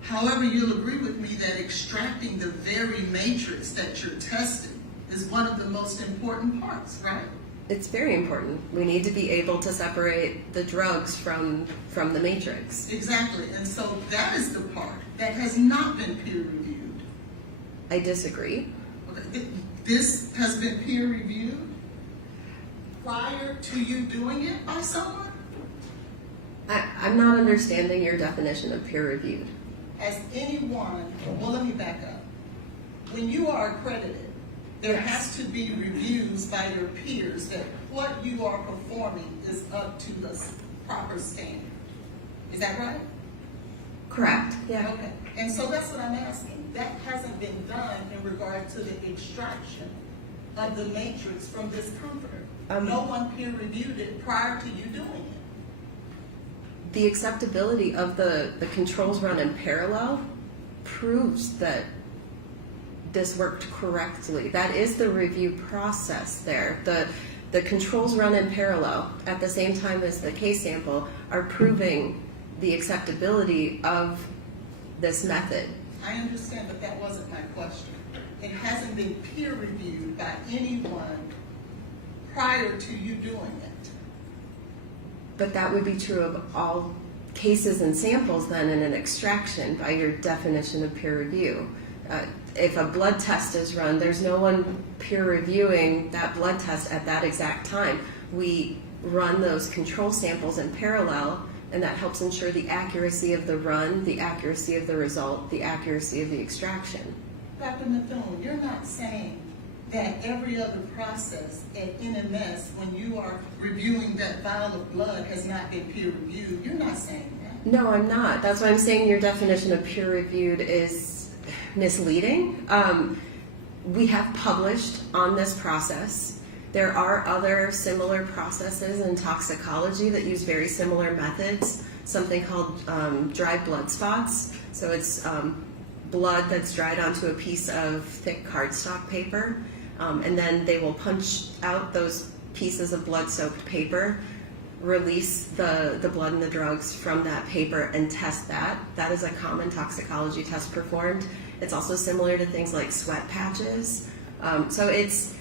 However, you'll agree with me that extracting the very matrix that you're testing is one of the most important parts, right? It's very important. We need to be able to separate the drugs from the matrix. Exactly, and so that is the part that has not been peer reviewed. I disagree. Okay, this has been peer reviewed prior to you doing it by someone? I'm not understanding your definition of peer reviewed. Has anyone, well, let me back up. When you are accredited, there has to be reviews by your peers that what you are performing is up to the proper standard. Is that right? Correct. Yeah. Okay, and so that's what I'm asking. That hasn't been done in regard to the extraction of the matrix from this comforter. No one peer reviewed it prior to you doing it. The acceptability of the controls run in parallel proves that this worked correctly. That is the review process there. The controls run in parallel at the same time as the case sample are proving the acceptability of this method. I understand, but that wasn't my question. It hasn't been peer reviewed by anyone prior to you doing it. But that would be true of all cases and samples then in an extraction by your definition of peer review. If a blood test is run, there's no one peer reviewing that blood test at that exact time. We run those control samples in parallel, and that helps ensure the accuracy of the run, the accuracy of the result, the accuracy of the extraction. Dr. Methune, you're not saying that every other process at NMS, when you are reviewing that vial of blood, has not been peer reviewed. You're not saying that. No, I'm not. That's why I'm saying your definition of peer reviewed is misleading. We have published on this process. There are other similar processes in toxicology that use very similar methods, something called dried blood spots. So it's blood that's dried onto a piece of thick cardstock paper, and then they will punch out those pieces of blood-soaked paper, release the blood and the drugs from that paper, and test that. That is a common toxicology test performed. It's also similar to things like sweat patches. So it's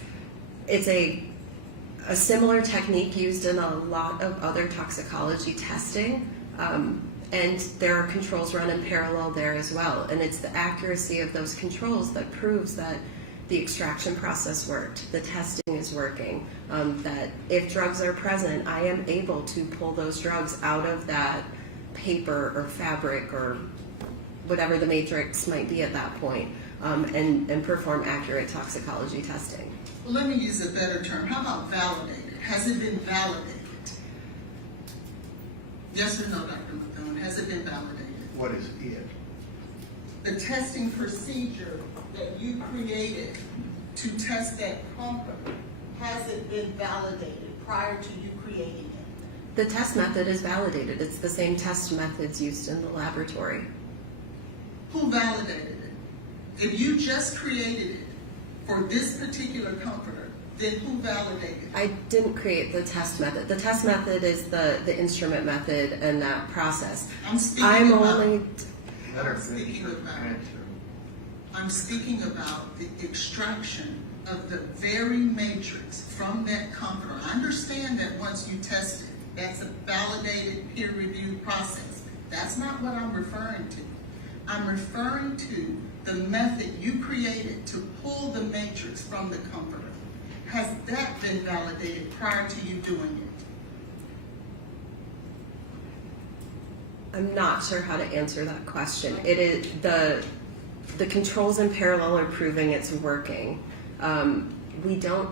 a similar technique used in a lot of other toxicology testing. And there are controls run in parallel there as well. And it's the accuracy of those controls that proves that the extraction process worked, the testing is working, that if drugs are present, I am able to pull those drugs out of that paper or fabric or whatever the matrix might be at that point, and perform accurate toxicology testing. Well, let me use a better term. How about validated? Has it been validated? Yes or no, Dr. Methune? Has it been validated? What is it? The testing procedure that you created to test that comfort, has it been validated prior to you creating it? The test method is validated. It's the same test methods used in the laboratory. Who validated it? If you just created it for this particular comforter, then who validated it? I didn't create the test method. The test method is the instrument method and that process. I'm speaking about the extraction of the very matrix from that comforter. I understand that once you test it, that's a validated peer-reviewed process. That's not what I'm referring to. I'm referring to the method you created to pull the matrix from the comforter. Has that been validated prior to you doing it? I'm not sure how to answer that question. It is the controls in parallel are proving it's working. We don't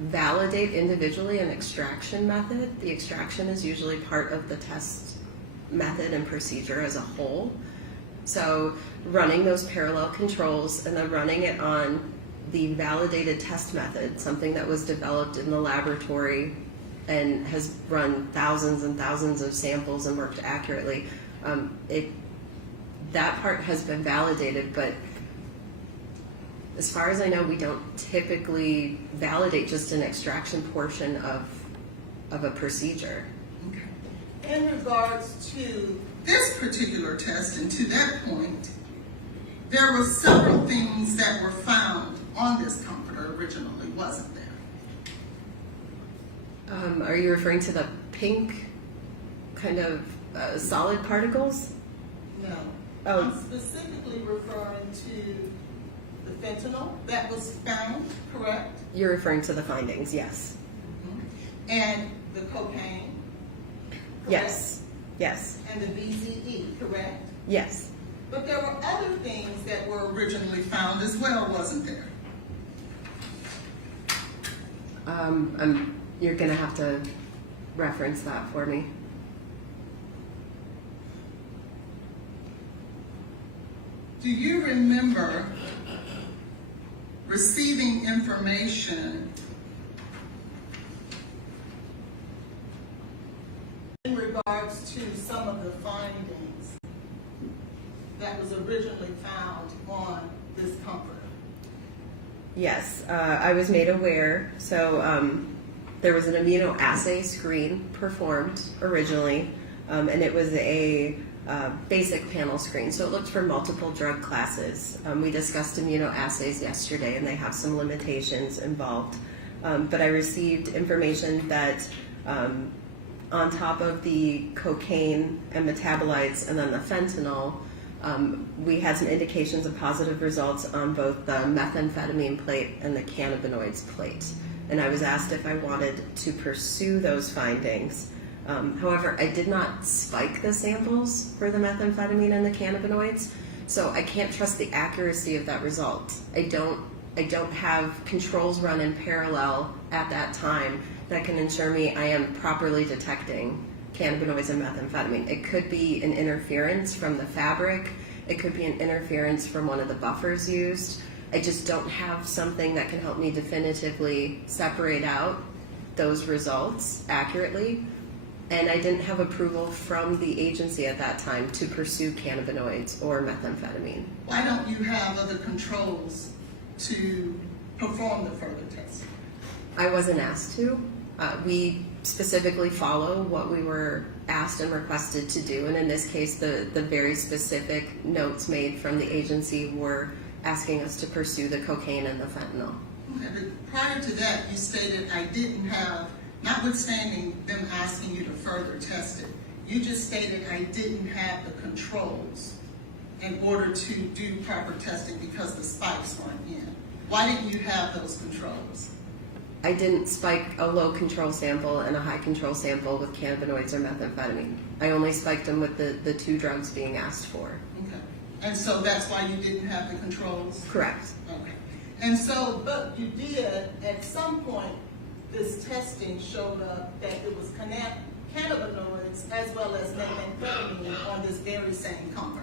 validate individually an extraction method. The extraction is usually part of the test method and procedure as a whole. So running those parallel controls and then running it on the validated test method, something that was developed in the laboratory and has run thousands and thousands of samples and worked accurately, that part has been validated, but as far as I know, we don't typically validate just an extraction portion of a procedure. Okay. In regards to this particular test, and to that point, there were several things that were found on this comforter originally, wasn't there? Are you referring to the pink kind of solid particles? No. Oh. I'm specifically referring to the fentanyl that was found, correct? You're referring to the findings, yes. And the cocaine? correct? Yes. Yes. And the BZE, correct? Yes. But there were other things that were originally found as well, wasn't there? You're gonna have to reference that for me. Do you remember receiving information in regards to some of the findings that was originally found on this comforter? Yes, I was made aware. So there was an immunoassay screen performed originally, and it was a basic panel screen. So it looked for multiple drug classes. We discussed immunoassays yesterday, and they have some limitations involved. But I received information that on top of the cocaine and metabolites and then the fentanyl, we had some indications of positive results on both the methamphetamine plate and the cannabinoids plate. And I was asked if I wanted to pursue those findings. However, I did not spike the samples for the methamphetamine and the cannabinoids, so I can't trust the accuracy of that result. I don't have controls run in parallel at that time that can ensure me I am properly detecting cannabinoids and methamphetamine. It could be an interference from the fabric. It could be an interference from one of the buffers used. I just don't have something that can help me definitively separate out those results accurately. And I didn't have approval from the agency at that time to pursue cannabinoids or methamphetamine. Why don't you have other controls to perform the further testing? I wasn't asked to. We specifically follow what we were asked and requested to do, and in this case, the very specific notes made from the agency were asking us to pursue the cocaine and the fentanyl. Okay, but prior to that, you stated I didn't have, notwithstanding them asking you to further test it, you just stated I didn't have the controls in order to do proper testing because the spikes weren't in. Why didn't you have those controls? I didn't spike a low control sample and a high control sample with cannabinoids or methamphetamine. I only spiked them with the two drugs being asked for. Okay. And so that's why you didn't have the controls? Correct. Okay. And so, but you did, at some point, this testing showed up that it was cannabinoids as well as methamphetamine on this very same comforter.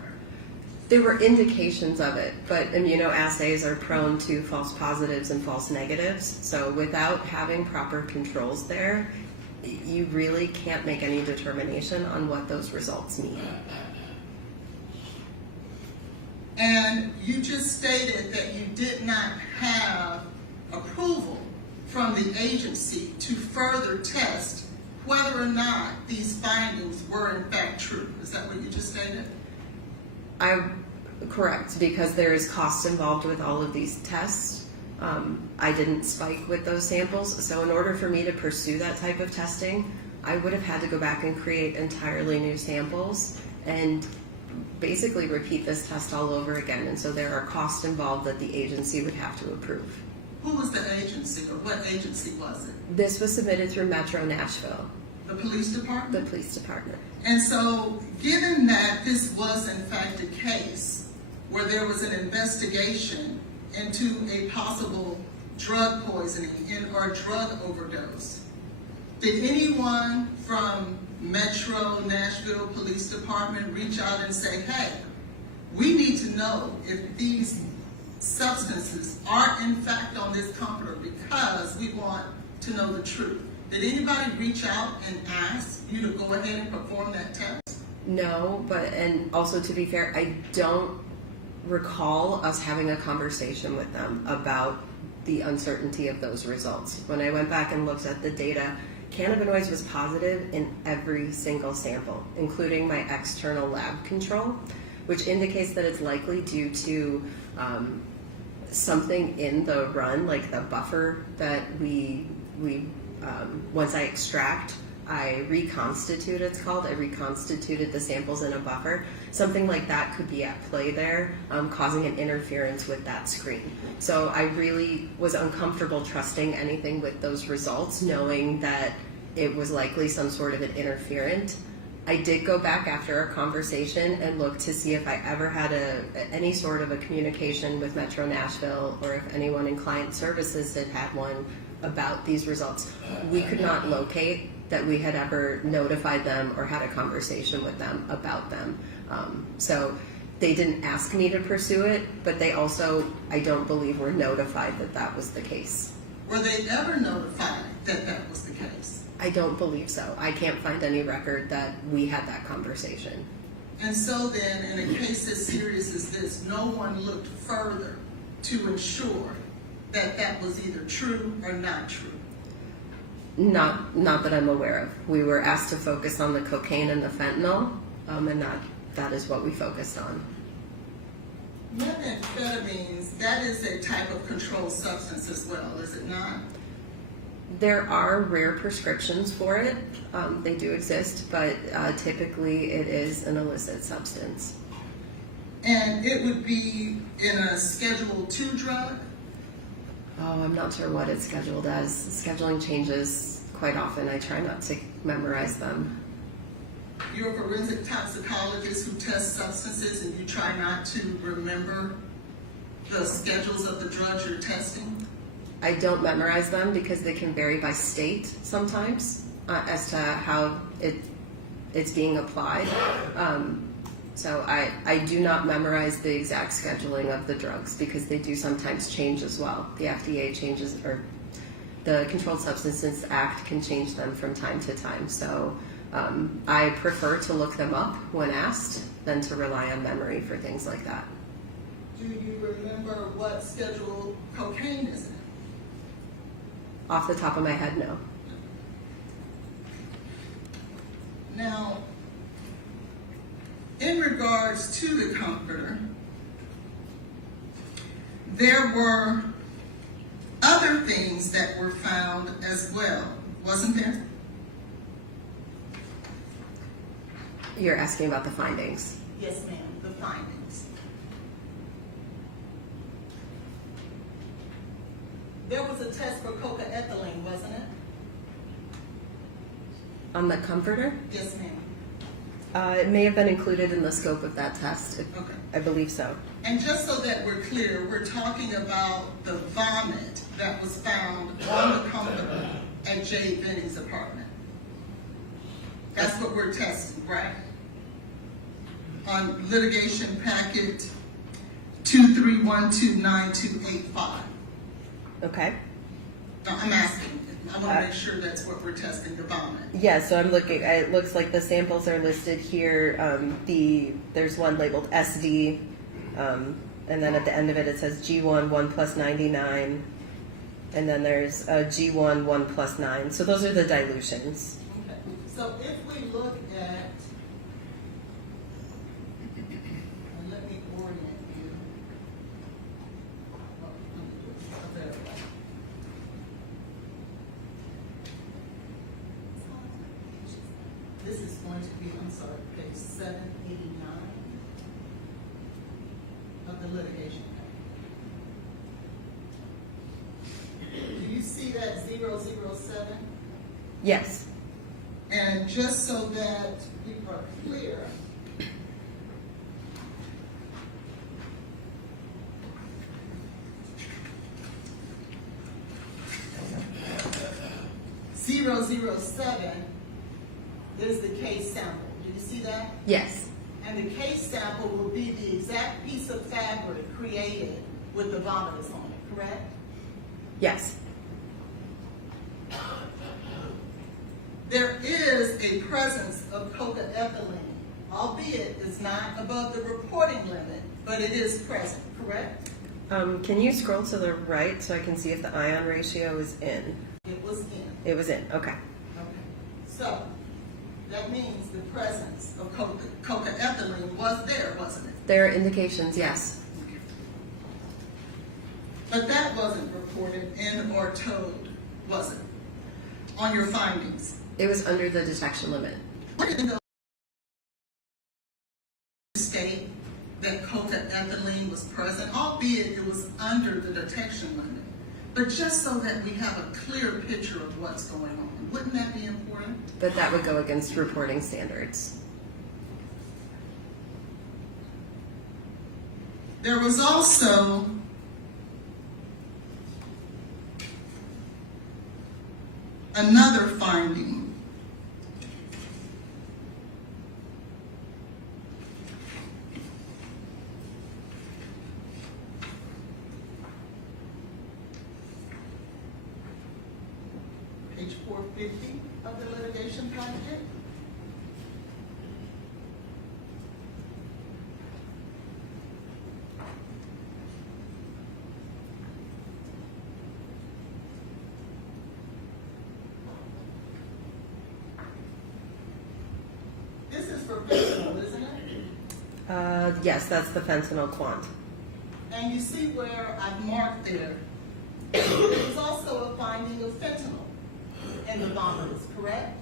There were indications of it, but immunoassays are prone to false positives and false negatives. So without having proper controls there, you really can't make any determination on what those results mean. And you just stated that you did not have approval from the agency to further test whether or not these findings were in fact true. Is that what you just stated? Correct, because there is cost involved with all of these tests. I didn't spike with those samples, so in order for me to pursue that type of testing, I would have had to go back and create entirely new samples and basically repeat this test all over again, and so there are costs involved that the agency would have to approve. Who was the agency, or what agency was it? This was submitted through Metro Nashville, The police department? the police department. And so, given that this was in fact a case where there was an investigation into a possible drug poisoning or drug overdose, did anyone from Metro Nashville Police Department reach out and say, hey, we need to know if these substances are in fact on this comforter because we want to know the truth? Did anybody reach out and ask you to go ahead and perform that test? No, and also to be fair, I don't recall us having a conversation with them about the uncertainty of those results. When I went back and looked at the data, cannabinoids was positive in every single sample, including my external lab control, which indicates that it's likely due to something in the run, like the buffer that we once I extract, I reconstitute, it's called. I reconstituted the samples in a buffer. Something like that could be at play there, causing an interference with that screen. So I really was uncomfortable trusting anything with those results, knowing that it was likely some sort of an interferent. I did go back after our conversation and look to see if I ever had any sort of a communication with Metro Nashville, or if anyone in client services had had one about these results. We could not locate that we had ever notified them or had a conversation with them about them. So they didn't ask me to pursue it, but they also, I don't believe, were notified that that was the case. Were they ever notified that that was the case? I don't believe so. I can't find any record that we had that conversation. And so then, in a case as serious as this, no one looked further to ensure that that was either true or not true? Not that I'm aware of. We were asked to focus on the cocaine and the fentanyl, and that is what we focused on. Methamphetamines, that is a type of controlled substance as well, is it not? There are rare prescriptions for it. They do exist, but typically it is an illicit substance. And it would be in a Schedule II drug? Oh, I'm not sure what it's scheduled as. Scheduling changes quite often. I try not to memorize them. You're a forensic toxicologist who tests substances, and you try not to remember the schedules of the drugs you're testing? I don't memorize them because they can vary by state sometimes as to how it's being applied. So I do not memorize the exact scheduling of the drugs because they do sometimes change as well. The FDA changes, or the Controlled Substances Act can change them from time to time. So I prefer to look them up when asked than to rely on memory for things like that. Do you remember what schedule cocaine is in? Off the top of my head, no. Now, in regards to the comforter, there were other things that were found as well, wasn't there? You're asking about the findings. Yes, ma'am, the findings. There was a test for cocaethylene, wasn't it? On the comforter, Yes, ma'am. it may have been included in the scope of that test. Okay. I believe so. And just so that we're clear, we're talking about the vomit that was found on the comforter at Jay Benny's apartment. That's what we're testing, right? On litigation packet 231292885. Okay. No, I'm asking. I want to make sure that's what we're testing, the vomit. Yeah, so I'm looking. It looks like the samples are listed here. There's one labeled SD, and then at the end of it, it says G1 1 plus 99, and then there's G1 1 plus 9. So those are the dilutions. Okay. So if we look at, and let me orient you. Oh, let me do it a better way. This is going to be, I'm sorry, page 789 of the litigation packet. Do you see that 007? Yes. And just so that we are clear, .007 is the case sample. Do you see that? Yes. And the case sample will be the exact piece of fabric created with the vomitus on it, correct? Yes. There is a presence of cocaethylene, albeit it's not above the reporting limit, but it is present, correct? Can you scroll to the right so I can see if the ion ratio is in? It was in. It was in. Okay. Okay. So that means the presence of cocaethylene was there, wasn't it? There are indications. Yes. But that wasn't reported in or told, was it? on your findings? It was under the detection limit. State that coca-ethylene was present, albeit it was under the detection limit. But just so that we have a clear picture of what's going on, wouldn't that be important? But that would go against reporting standards. There was also another finding. Page 450 of the litigation packet. This is for fentanyl, isn't it? Yes, that's the fentanyl quant. And you see where I've marked there. There's also a finding of fentanyl in the vomitus, correct?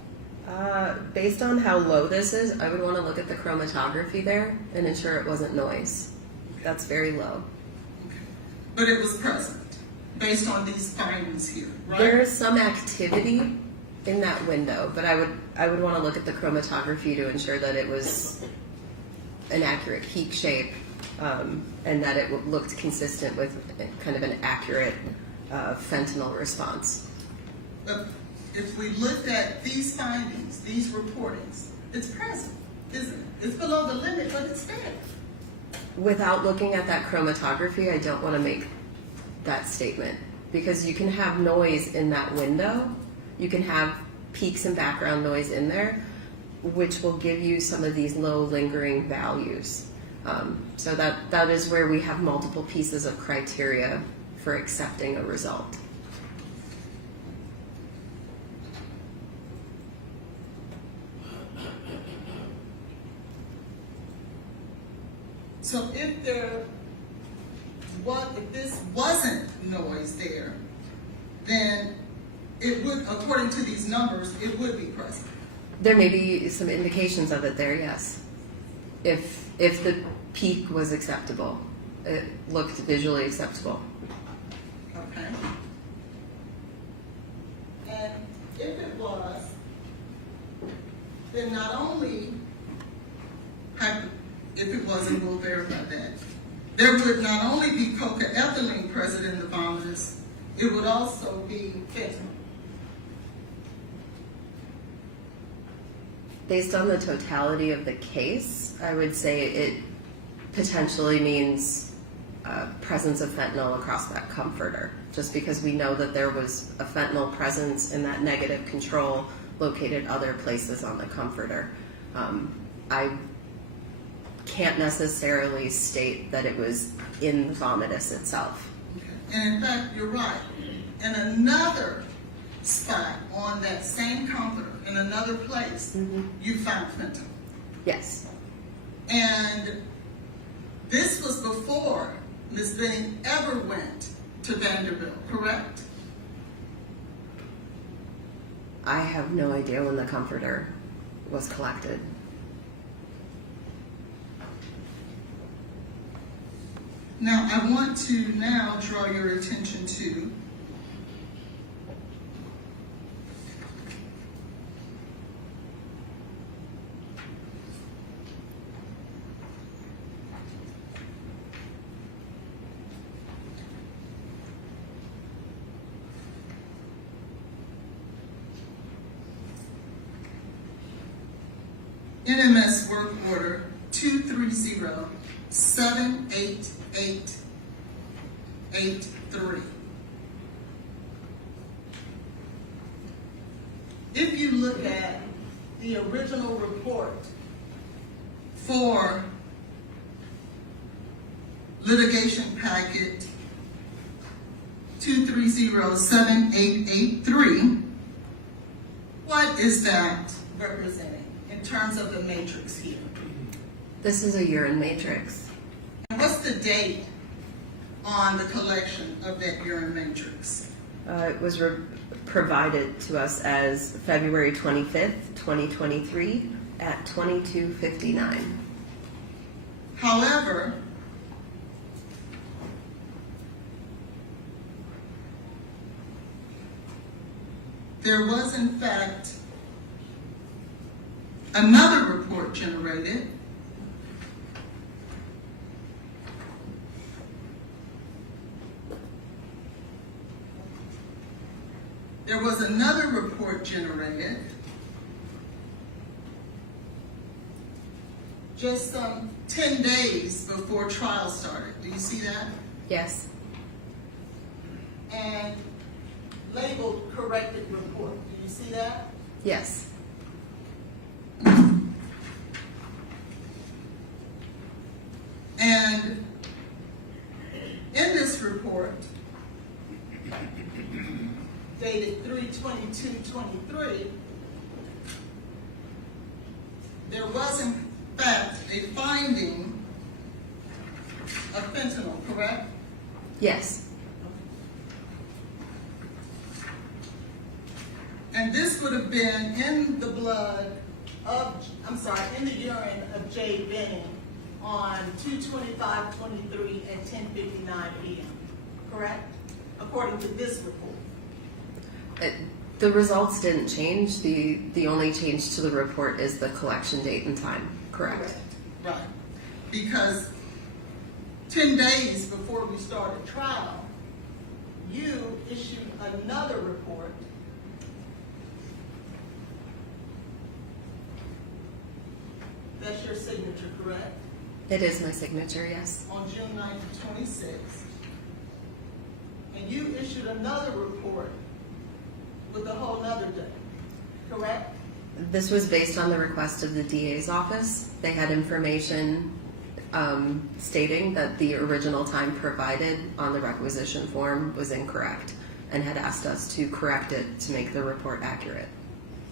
Based on how low this is, I would want to look at the chromatography there and ensure it wasn't noise. That's very low. But it was present, based on these findings here, right? There is some activity in that window, but I would want to look at the chromatography to ensure that it was an accurate peak shape and that it looked consistent with kind of an accurate fentanyl response. But if we looked at these findings, these reportings, it's present, isn't it? It's below the limit, but it's there. Without looking at that chromatography, I don't want to make that statement because you can have noise in that window. You can have peaks and background noise in there, which will give you some of these low lingering values. So that is where we have multiple pieces of criteria for accepting a result. So if this wasn't noise there, then it would, according to these numbers, it would be present. There may be some indications of it there, yes. If the peak was acceptable, it looked visually acceptable. Okay. And if it was, then not only if it wasn't, we'll verify that. There would not only be coca-ethylene present in the vomitus, it would also be fentanyl. Based on the totality of the case, I would say it potentially means presence of fentanyl across that comforter, just because we know that there was a fentanyl presence in that negative control located other places on the comforter. I can't necessarily state that it was in the vomitus itself. Okay. And in fact, you're right. In another spot on that same comforter, in another place, you found fentanyl. Yes. And this was before Ms. Benning ever went to Vanderbilt, correct? I have no idea when the comforter was collected. Now, I want to now draw your attention to NMS work order 230-78883. If you look at the original report for litigation packet 230-7883, what is that representing in terms of the matrix here? This is a urine matrix. And what's the date on the collection of that urine matrix? It was provided to us as February 25th, 2023 at 22:59. However, there was in fact another report generated just some 10 days before trial started. Do you see that? Yes. And labeled corrected report. Do you see that? Yes. And in this report, dated 3/22/23, there was in fact a finding of fentanyl, correct? Yes. And this would have been in the blood of, in the urine of Jay Benning on 2/25/23 at 10:59 p.m., correct? According to this report. The results didn't change. The only change to the report is the collection date and time. Correct. Right. Because 10 days before we started trial, you issued another report that's your signature, correct? It is my signature, yes. On June 9th, 26th. And you issued another report with a whole nother date, correct? This was based on the request of the DA's office. They had information stating that the original time provided on the requisition form was incorrect and had asked us to correct it to make the report accurate.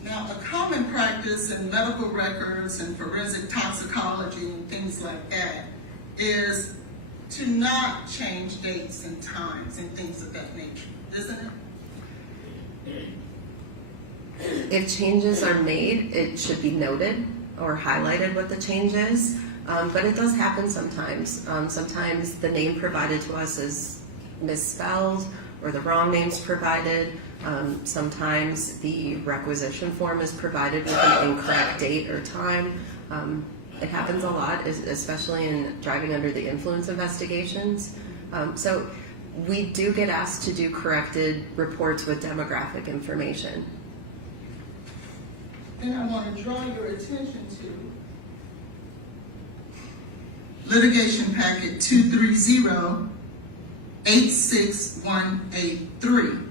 Now, a common practice in medical records and forensic toxicology and things like that is to not change dates and times and things of that nature, isn't it? If changes are made, it should be noted or highlighted what the change is, but it does happen sometimes. Sometimes the name provided to us is misspelled or the wrong name's provided. Sometimes the requisition form is provided with an incorrect date or time. It happens a lot, especially in driving under the influence investigations. So we do get asked to do corrected reports with demographic information. And I want to draw your attention to litigation packet 230-86183.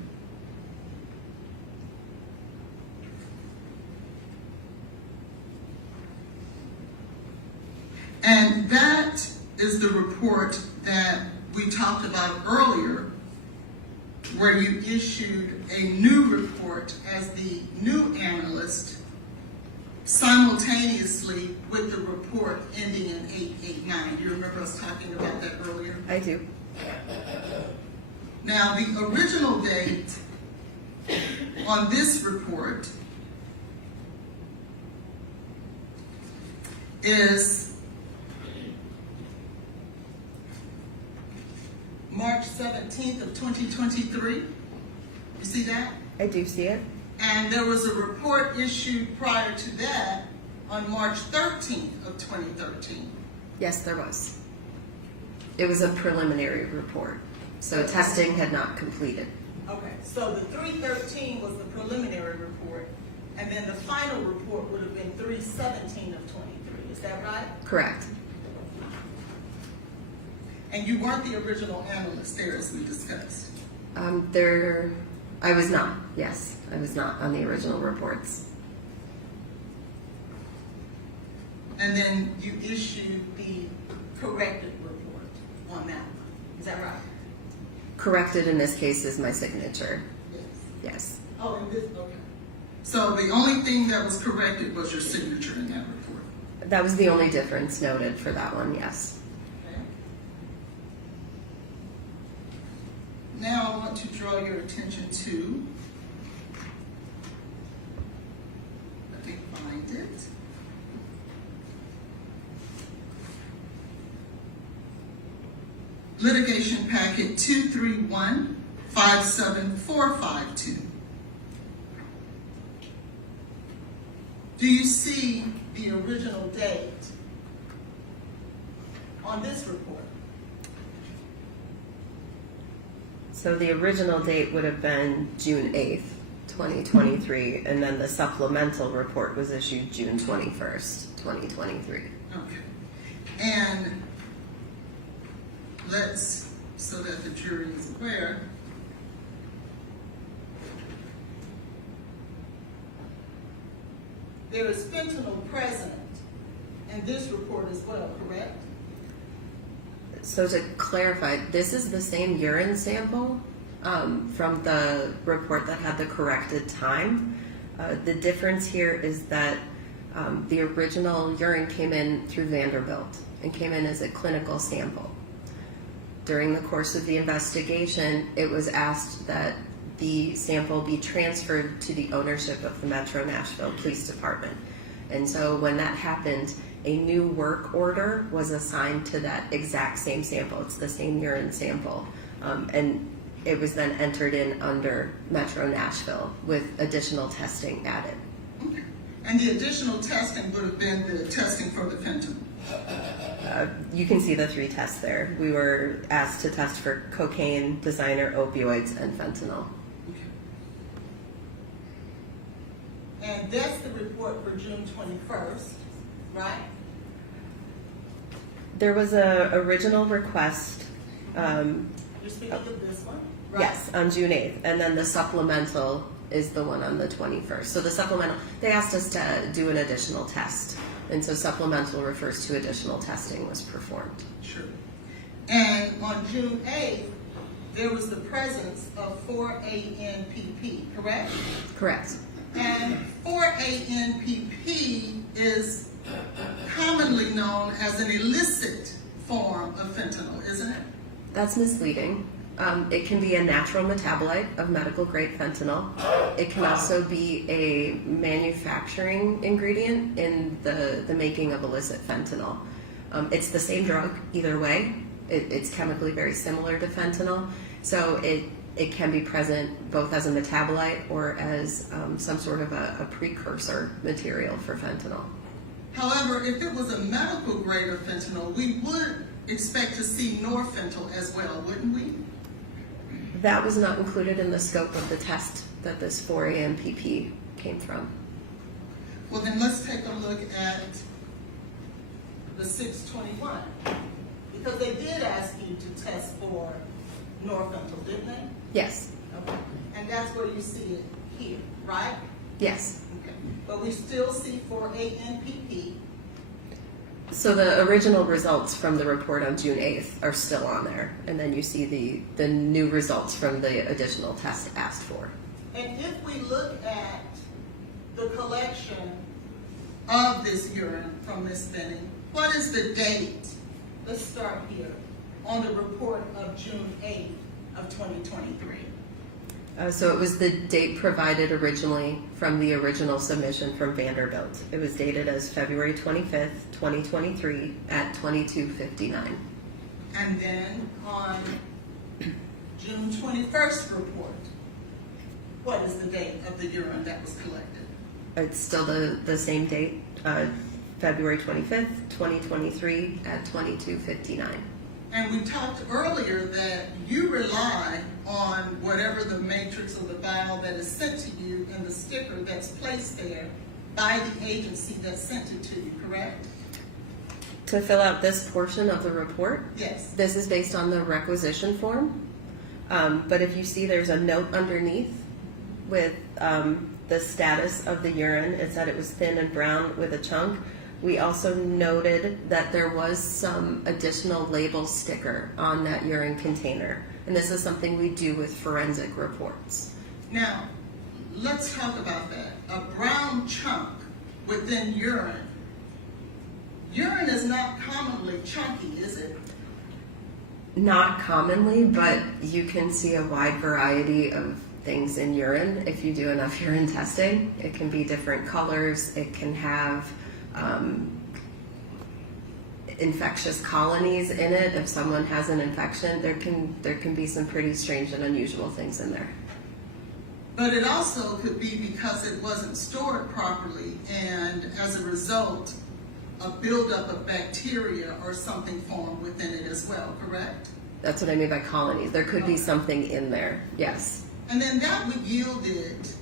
And that is the report that we talked about earlier, where you issued a new report as the new analyst simultaneously with the report ending in 889. You remember us talking about that earlier? I do. Now, the original date on this report is March 17th of 2023. You see that? I do see it. And there was a report issued prior to that on March 13th of 2013. Yes, there was. It was a preliminary report, so testing had not completed. Okay, so the 313 was the preliminary report, and then the final report would have been 317 of 23. Is that right? Correct. And you weren't the original analyst there, as we discussed. I was not. Yes, I was not on the original reports. And then you issued the corrected report on that one. Is that right? Corrected in this case is my signature. Yes. Yes. Oh, and this, okay. So the only thing that was corrected was your signature in that report. That was the only difference noted for that one, yes. Okay. Now I want to draw your attention to, let me find it. Litigation packet 231-57452. Do you see the original date on this report? So the original date would have been June 8th, 2023, and then the supplemental report was issued June 21st, 2023. Okay. And let's, so that the jury is aware, there is fentanyl present in this report as well, correct? So to clarify, this is the same urine sample from the report that had the corrected time. The difference here is that the original urine came in through Vanderbilt and came in as a clinical sample. During the course of the investigation, it was asked that the sample be transferred to the ownership of the Metro Nashville Police Department. And so when that happened, a new work order was assigned to that exact same sample. It's the same urine sample. And it was then entered in under Metro Nashville with additional testing added. Okay. And the additional testing would have been the testing for the fentanyl? You can see the 3 tests there. We were asked to test for cocaine, designer opioids, and fentanyl. Okay. And that's the report for June 21st, right? There was a original request, You're speaking of this one, right? yes, on June 8th, and then the supplemental is the one on the 21st. So the supplemental, they asked us to do an additional test, and so supplemental refers to additional testing was performed. Sure. And on June 8th, there was the presence of 4-ANPP, correct? Correct. And 4-ANPP is commonly known as an illicit form of fentanyl, isn't it? That's misleading. It can be a natural metabolite of medical grade fentanyl. It can also be a manufacturing ingredient in the making of illicit fentanyl. It's the same drug either way. It's chemically very similar to fentanyl. So it can be present both as a metabolite or as some sort of a precursor material for fentanyl. However, if it was a medical grade of fentanyl, we would expect to see norfentanyl as well, wouldn't we? That was not included in the scope of the test that this 4-AMPP came from. Well, then let's take a look at the 621, because they did ask you to test for norfentanyl, didn't they? Yes. Okay. And that's where you see it here, right? Yes. Okay. But we still see 4-ANPP. So the original results from the report on June 8th are still on there, and then you see the new results from the additional test asked for. And if we look at the collection of this urine from Ms. Benning, what is the date? Let's start here, on the report of June 8th of 2023. So it was the date provided originally from the original submission from Vanderbilt. It was dated as February 25th, 2023 at 22:59. And then on June 21st report, what is the date of the urine that was collected? It's still the same date, February 25th, 2023 at 22:59. And we talked earlier that you rely on whatever the matrix or the vial that is sent to you and the sticker that's placed there by the agency that sent it to you, correct? To fill out this portion of the report, Yes. this is based on the requisition form. But if you see there's a note underneath with the status of the urine, it said it was thin and brown with a chunk. We also noted that there was some additional label sticker on that urine container. And this is something we do with forensic reports. Now, let's talk about that. A brown chunk within urine. Urine is not commonly chunky, is it? Not commonly, but you can see a wide variety of things in urine if you do enough urine testing. It can be different colors. It can have infectious colonies in it. If someone has an infection, there can be some pretty strange and unusual things in there. But it also could be because it wasn't stored properly, and as a result, a buildup of bacteria or something formed within it as well, correct? That's what I mean by colonies. There could be something in there, yes. And then that would yield it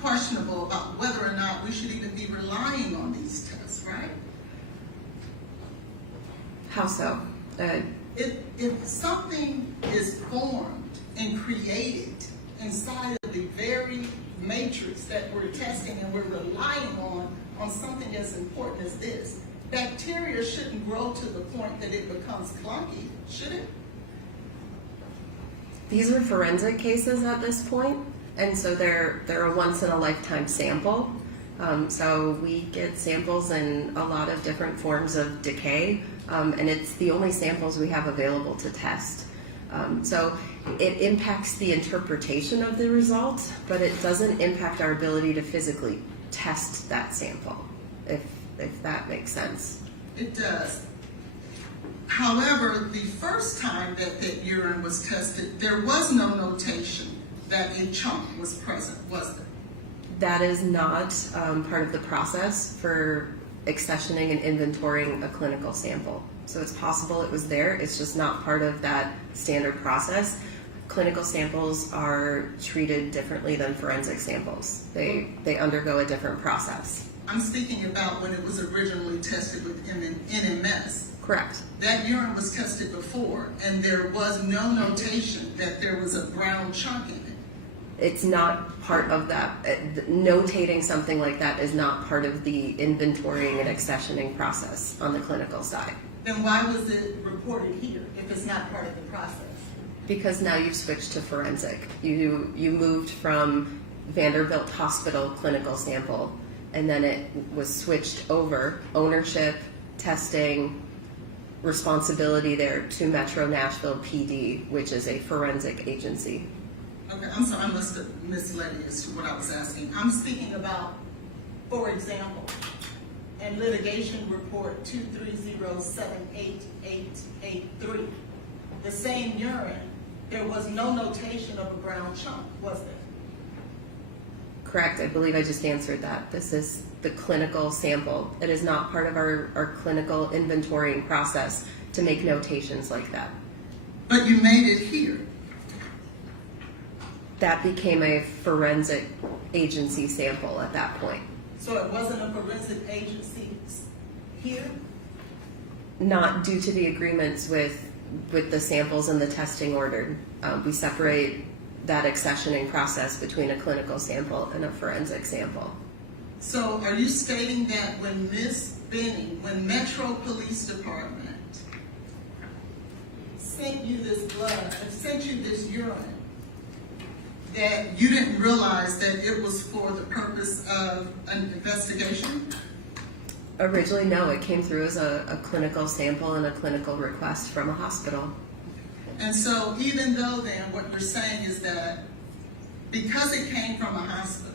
questionable about whether or not we should even be relying on these tests, right? How so? If something is formed and created inside of the very matrix that we're testing and we're relying on something as important as this, bacteria shouldn't grow to the point that it becomes clunky, should it? These are forensic cases at this point, and so they're a once-in-a-lifetime sample. So we get samples in a lot of different forms of decay, and it's the only samples we have available to test. So it impacts the interpretation of the results, but it doesn't impact our ability to physically test that sample, if that makes sense. It does. However, the first time that urine was tested, there was no notation that a chunk was present, was there? That is not part of the process for accessioning and inventorying a clinical sample. So it's possible it was there, it's just not part of that standard process. Clinical samples are treated differently than forensic samples. They undergo a different process. I'm speaking about when it was originally tested with NMS. Correct. That urine was tested before, and there was no notation that there was a brown chunk in it. It's not part of that. Notating something like that is not part of the inventorying and accessioning process on the clinical side. Then why was it reported here if it's not part of the process? Because now you've switched to forensic. You moved from Vanderbilt Hospital clinical sample, and then it was switched over, ownership, testing, responsibility there, to Metro Nashville PD, which is a forensic agency. Okay, I'm sorry, I must have misled you as to what I was asking. I'm speaking about, for example, in litigation report 230788883, the same urine, there was no notation of a brown chunk, was there? Correct. I believe I just answered that. This is the clinical sample. It is not part of our clinical inventorying process to make notations like that. But you made it here. That became a forensic agency sample at that point. So it wasn't a forensic agency here? Not due to the agreements with the samples and the testing ordered. We separate that accessioning process between a clinical sample and a forensic sample. So are you stating that when Ms. Benning, when Metro Police Department sent you this blood, and sent you this urine, that you didn't realize that it was for the purpose of an investigation? Originally, no, it came through as a clinical sample and a clinical request from a hospital. And so even though then what you're saying is that because it came from a hospital,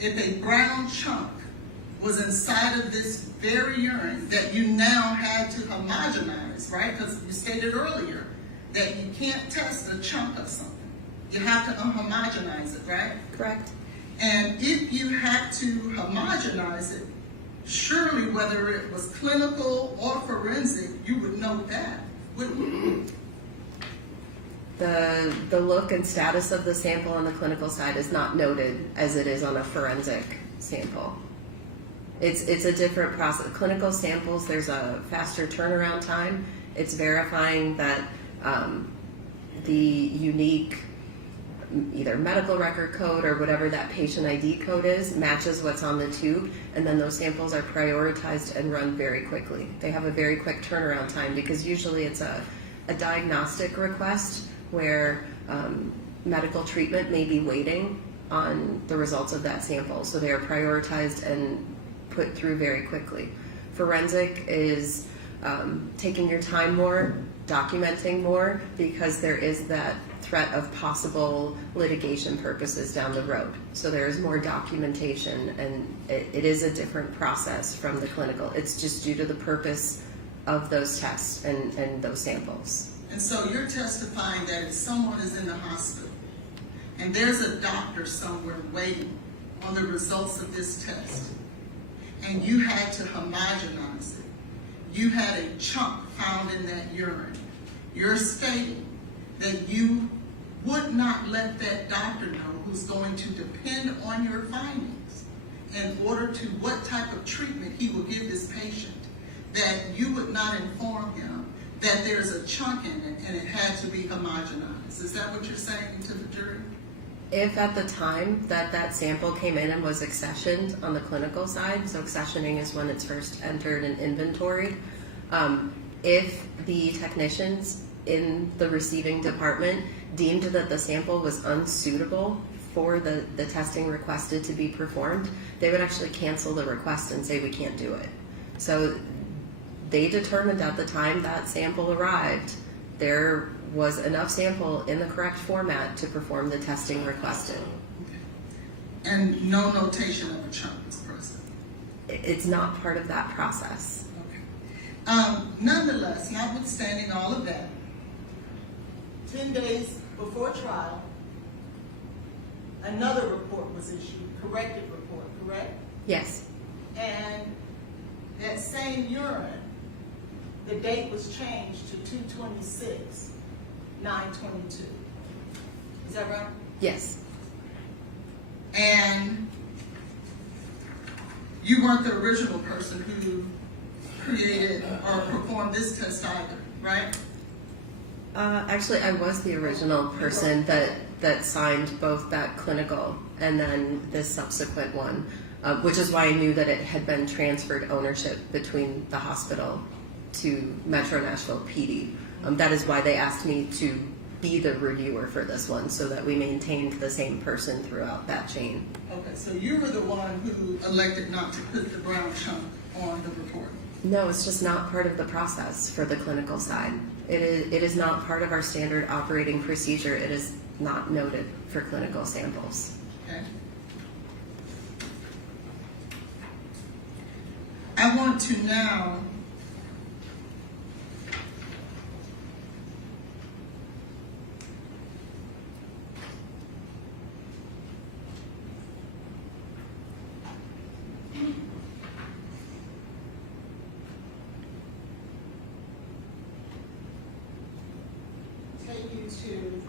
if a brown chunk was inside of this very urine that you now had to homogenize, right? Because you stated earlier that you can't test a chunk of something. You have to homogenize it, right? Correct. And if you had to homogenize it, surely whether it was clinical or forensic, you would know that, wouldn't you? The look and status of the sample on the clinical side is not noted as it is on a forensic sample. It's a different process. Clinical samples, there's a faster turnaround time. It's verifying that the unique either medical record code or whatever that patient ID code is matches what's on the tube, and then those samples are prioritized and run very quickly. They have a very quick turnaround time because usually it's a diagnostic request where medical treatment may be waiting on the results of that sample, so they are prioritized and put through very quickly. Forensic is taking your time more, documenting more because there is that threat of possible litigation purposes down the road. So there is more documentation, and it is a different process from the clinical. It's just due to the purpose of those tests and those samples. And so you're testifying that if someone is in the hospital and there's a doctor somewhere waiting on the results of this test, and you had to homogenize it, you had a chunk found in that urine, you're stating that you would not let that doctor know, who's going to depend on your findings in order to what type of treatment he will give this patient, that you would not inform him that there's a chunk in it and it had to be homogenized. Is that what you're saying to the jury? If at the time that sample came in and was accessioned on the clinical side, so accessioning is when it's first entered and inventoried, if the technicians in the receiving department deemed that the sample was unsuitable for the testing requested to be performed, they would actually cancel the request and say we can't do it. So they determined at the time that sample arrived, there was enough sample in the correct format to perform the testing requested. And no notation of a chunk was present. It's not part of that process. Okay. Nonetheless, notwithstanding all of that, 10 days before trial, another report was issued, corrected report, correct? Yes. And that same urine, the date was changed to 2/26/9/22. Is that right? Yes. And you weren't the original person who created or performed this test either, right? Actually, I was the original person that signed both that clinical and then this subsequent one, which is why I knew that it had been transferred ownership between the hospital to Metro Nashville PD. That is why they asked me to be the reviewer for this one, so that we maintained the same person throughout that chain. Okay, so you were the one who elected not to put the brown chunk on the report. No, it's just not part of the process for the clinical side. It is not part of our standard operating procedure. It is not noted for clinical samples. Okay. I want to now take you to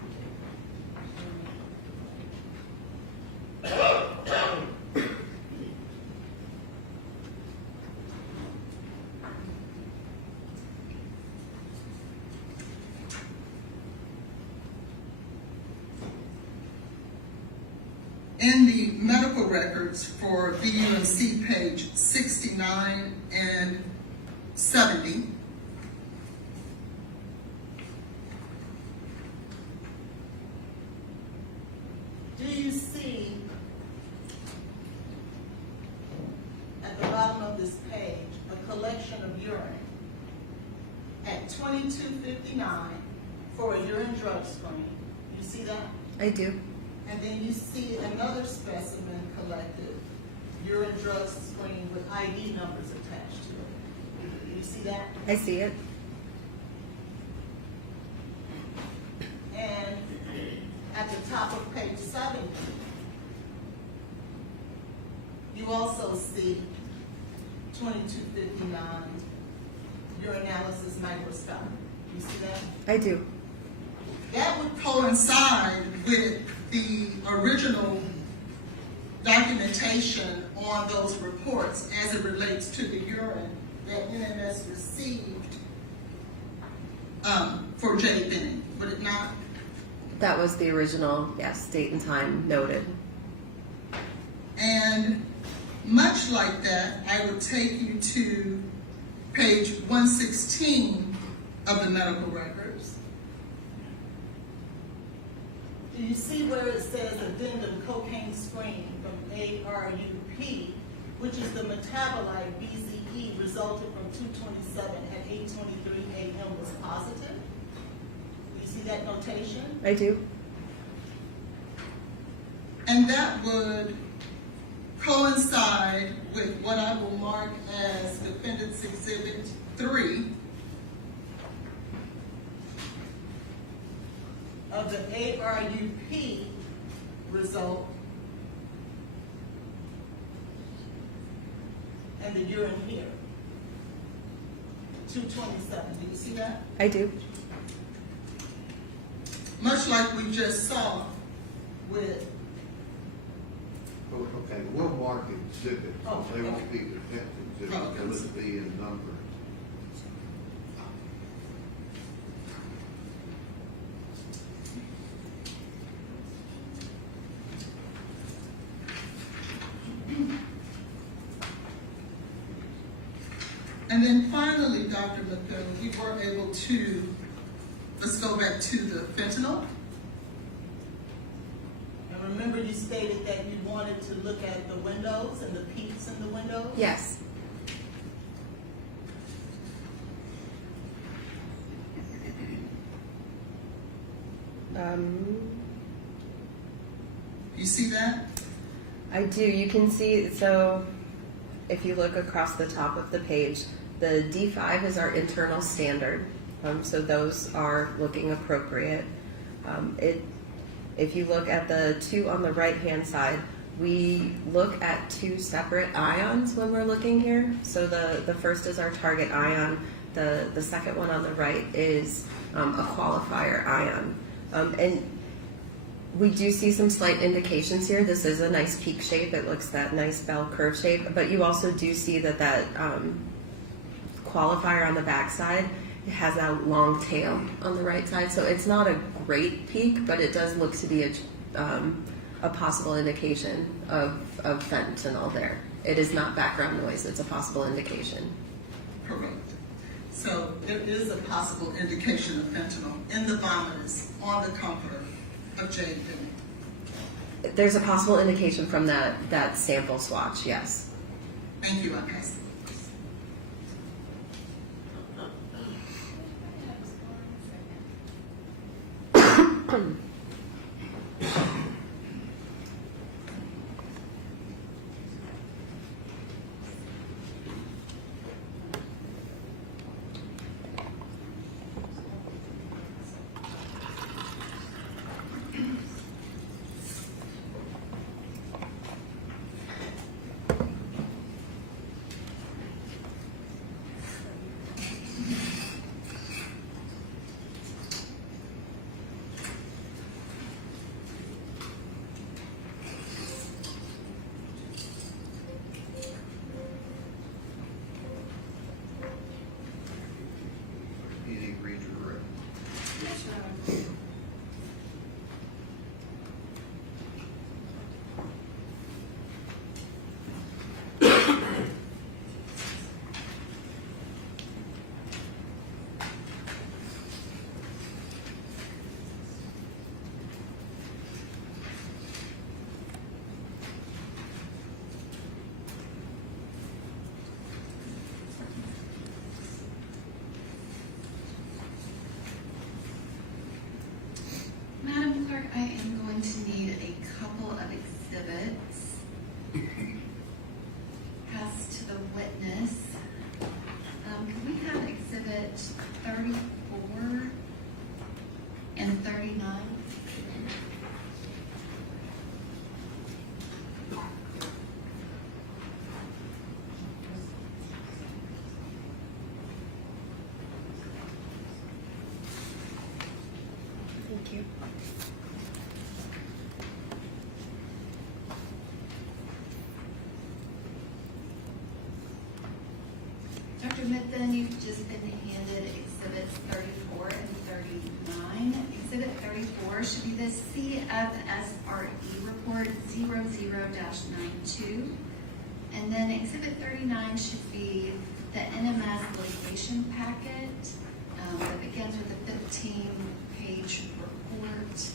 in the medical records for VUMC page 69 and 70, do you see at the bottom of this page a collection of urine at 22:59 for a urine drug screen? You see that? I do. And then you see another specimen collected, urine drug screen with ID numbers attached to it. You see that? I see it. And at the top of page 70, you also see 2259 urinalysis microscope. You see that? I do. That would coincide with the original documentation on those reports as it relates to the urine that NMS received for Jay Benning, would it not? That was the original, yes, date and time noted. And much like that, I would take you to page 116 of the medical records. Do you see where it says addendum cocaine screen from ARUP, which is the metabolite BZE resulted from 227 at 8:23 a.m. was positive? see that notation? I do. And that would coincide with what I will mark as Defendant's Exhibit 3 of the ARUP result and the urine here. 227, do you see that? I do. Much like we just saw with, Okay, we'll mark exhibits, Oh, they won't okay. be defense exhibits, Oh, they'll just be in number. and then finally, Dr. McDonough, we were able to, let's go back to the fentanyl. And remember you stated that you wanted to look at the windows and the peaks in the windows? Yes. You see that? I do. You can see, so if you look across the top of the page, the D5 is our internal standard. So those are looking appropriate. If you look at the two on the right-hand side, we look at two separate ions when we're looking here. So the first is our target ion. The second one on the right is a qualifier ion. And we do see some slight indications here. This is a nice peak shape. It looks that nice bell curve shape. But you also do see that qualifier on the back side has a long tail on the right side. So it's not a great peak, but it does look to be a possible indication of fentanyl there. It is not background noise. It's a possible indication. Correct. So there is a possible indication of fentanyl in the vomitus on the comforter of Jade Bennett. There's a possible indication from that sample swatch, yes. Thank you, I pass it. You need to read your rep. Madam Clerk, I am going to need a couple of exhibits. Pass to the witness. Can we have exhibit 34 and 39? Thank you. Dr. Mithun, you've just been handed exhibits 34 and 39. Exhibit 34 should be the CFSRE report 00-92. And then exhibit 39 should be the NMS litigation packet that begins with a 15-page report.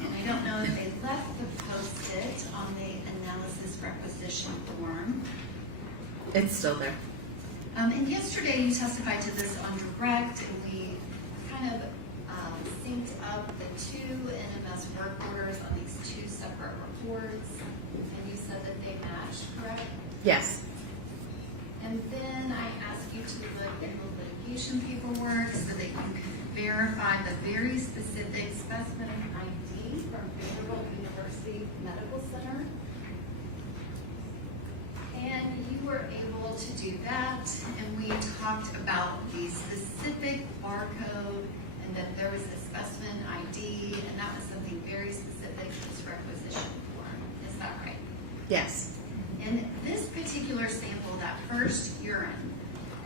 And I don't know if they left the post-it on the analysis requisition form. It's still there. And yesterday you testified to this on direct, and we kind of synced up the two NMS work orders on these two separate reports, and you said that they matched, correct? Yes. And then I asked you to look in the litigation paperwork so that you could verify the very specific specimen ID from Vanderbilt University Medical Center. And you were able to do that, and we talked about the specific barcode and that there was a specimen ID, and that was something very specific to this requisition form. Is that right? Yes. And this particular sample, that first urine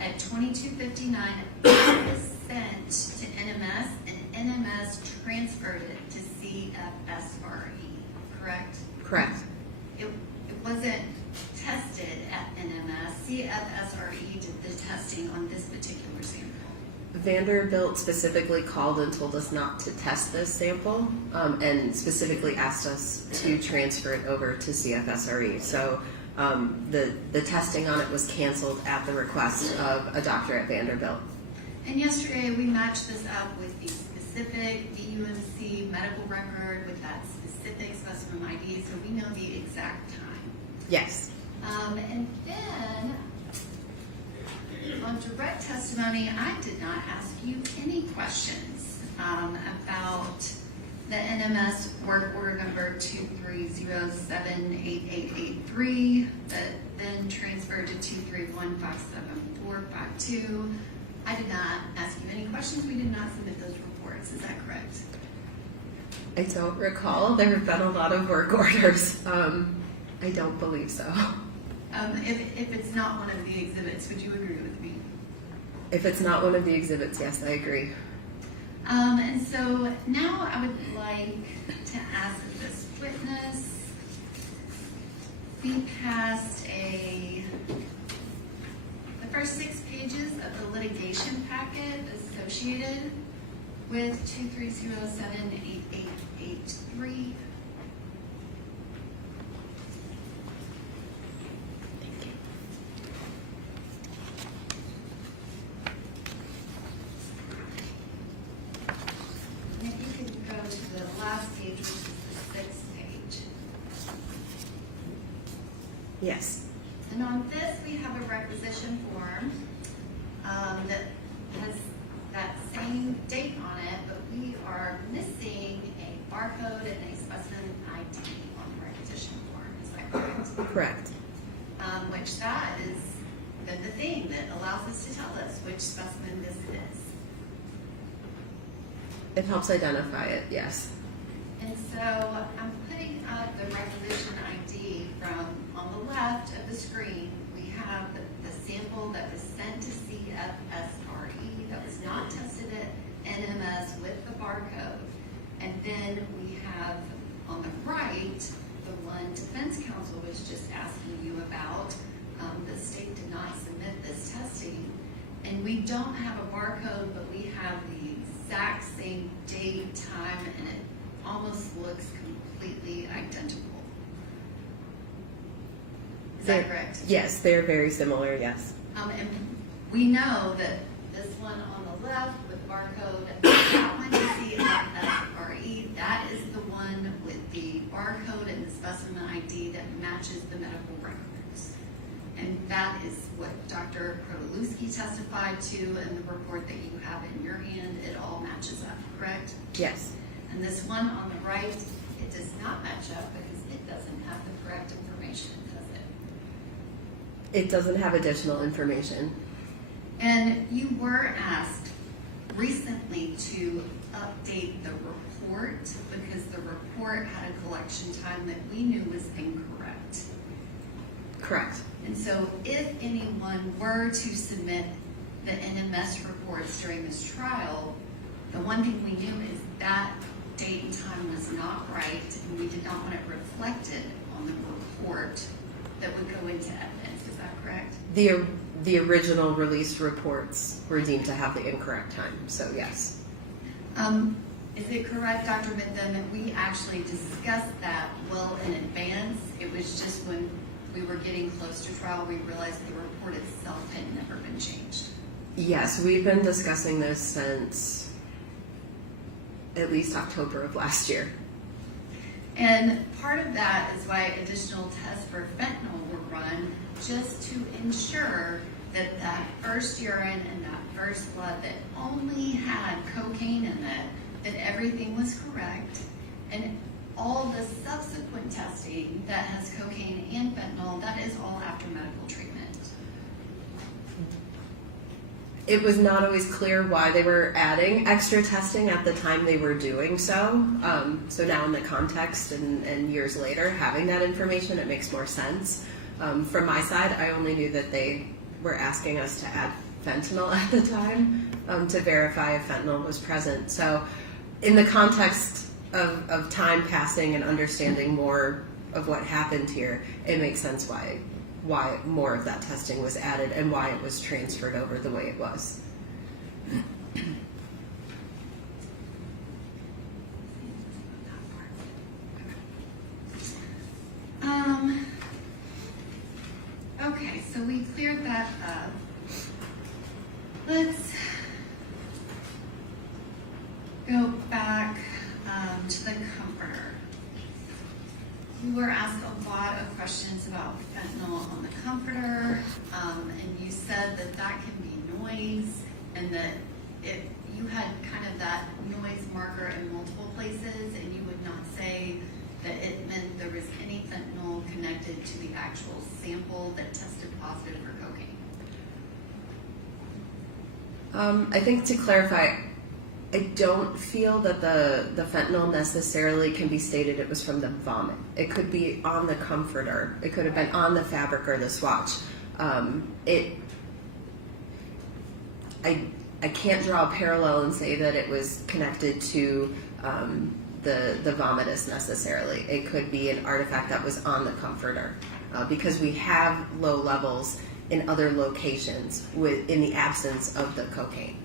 at 2259, was sent to NMS, and NMS transferred it to CFSRE, correct? Correct. It wasn't tested at NMS. CFSRE did the testing on this particular sample. Vanderbilt specifically called and told us not to test this sample, and specifically asked us to transfer it over to CFSRE. So the testing on it was canceled at the request of a doctor at Vanderbilt. And yesterday we matched this up with the specific DUMC medical record with that specific specimen ID, so we know the exact time. Yes. And then on direct testimony, I did not ask you any questions about the NMS work order number 230788883 that then transferred to 231574452. I did not ask you any questions. We did not submit those reports. Is that correct? I don't recall. There have been a lot of work orders. I don't believe so. If it's not one of the exhibits, would you agree with me? If it's not one of the exhibits, yes, I agree. And so now I would like to ask that this witness be passed the first 6 pages of the litigation packet associated with 230788883. And if you could go to the last page, which is the 6th page. Yes. And on this, we have a requisition form that has that same date on it, but we are missing a barcode and a specimen ID on the requisition form. Is that correct? Correct. Which that is the thing that allows us to tell us which specimen this is. It helps identify it, yes. And so I'm putting up the requisition ID from on the left of the screen. We have the sample that was sent to CFSRE that was not tested at NMS with the barcode. And then we have on the right, the one defense counsel was just asking you about. The state did not submit this testing. And we don't have a barcode, but we have the exact same date, time, and it almost looks completely identical. Is that correct? Yes, they're very similar, yes. And we know that this one on the left with barcode, that one is the CFSRE, that is the one with the barcode and the specimen ID that matches the medical records. And that is what Dr. Krotolewski testified to in the report that you have in your hand. It all matches up, correct? Yes. And this one on the right, it does not match up because it doesn't have the correct information, does it? It doesn't have additional information. And you were asked recently to update the report because the report had a collection time that we knew was incorrect. Correct. And so if anyone were to submit the NMS reports during this trial, the one thing we knew is that date and time was not right, and we did not want it reflected on the report that would go into evidence. Is that correct? The original released reports were deemed to have the incorrect time, so yes. Is it correct, Dr. Minton, that we actually discussed that well in advance? It was just when we were getting close to trial, we realized the report itself had never been changed. Yes, we've been discussing this since at least October of last year. And part of that is why additional tests for fentanyl were run, just to ensure that that first urine and that first blood that only had cocaine in it, that everything was correct, and all the subsequent testing that has cocaine and fentanyl, that is all after medical treatment. It was not always clear why they were adding extra testing at the time they were doing so. So now in the context and years later, having that information, it makes more sense. From my side, I only knew that they were asking us to add fentanyl at the time to verify if fentanyl was present. So in the context of time passing and understanding more of what happened here, it makes sense why more of that testing was added and why it was transferred over the way it was. Okay, so we cleared that up. Let's go back to the comforter. We were asked a lot of questions about fentanyl on the comforter, and you said that that can be noise, and that if you had kind of that noise marker in multiple places, and you would not say that it meant there was any fentanyl connected to the actual sample that tested positive for cocaine. I think to clarify, I don't feel that the fentanyl necessarily can be stated it was from the vomit. It could be on the comforter. It could have been on the fabric or the swatch. I can't draw a parallel and say that it was connected to the vomitus necessarily. It could be an artifact that was on the comforter because we have low levels in other locations in the absence of the cocaine.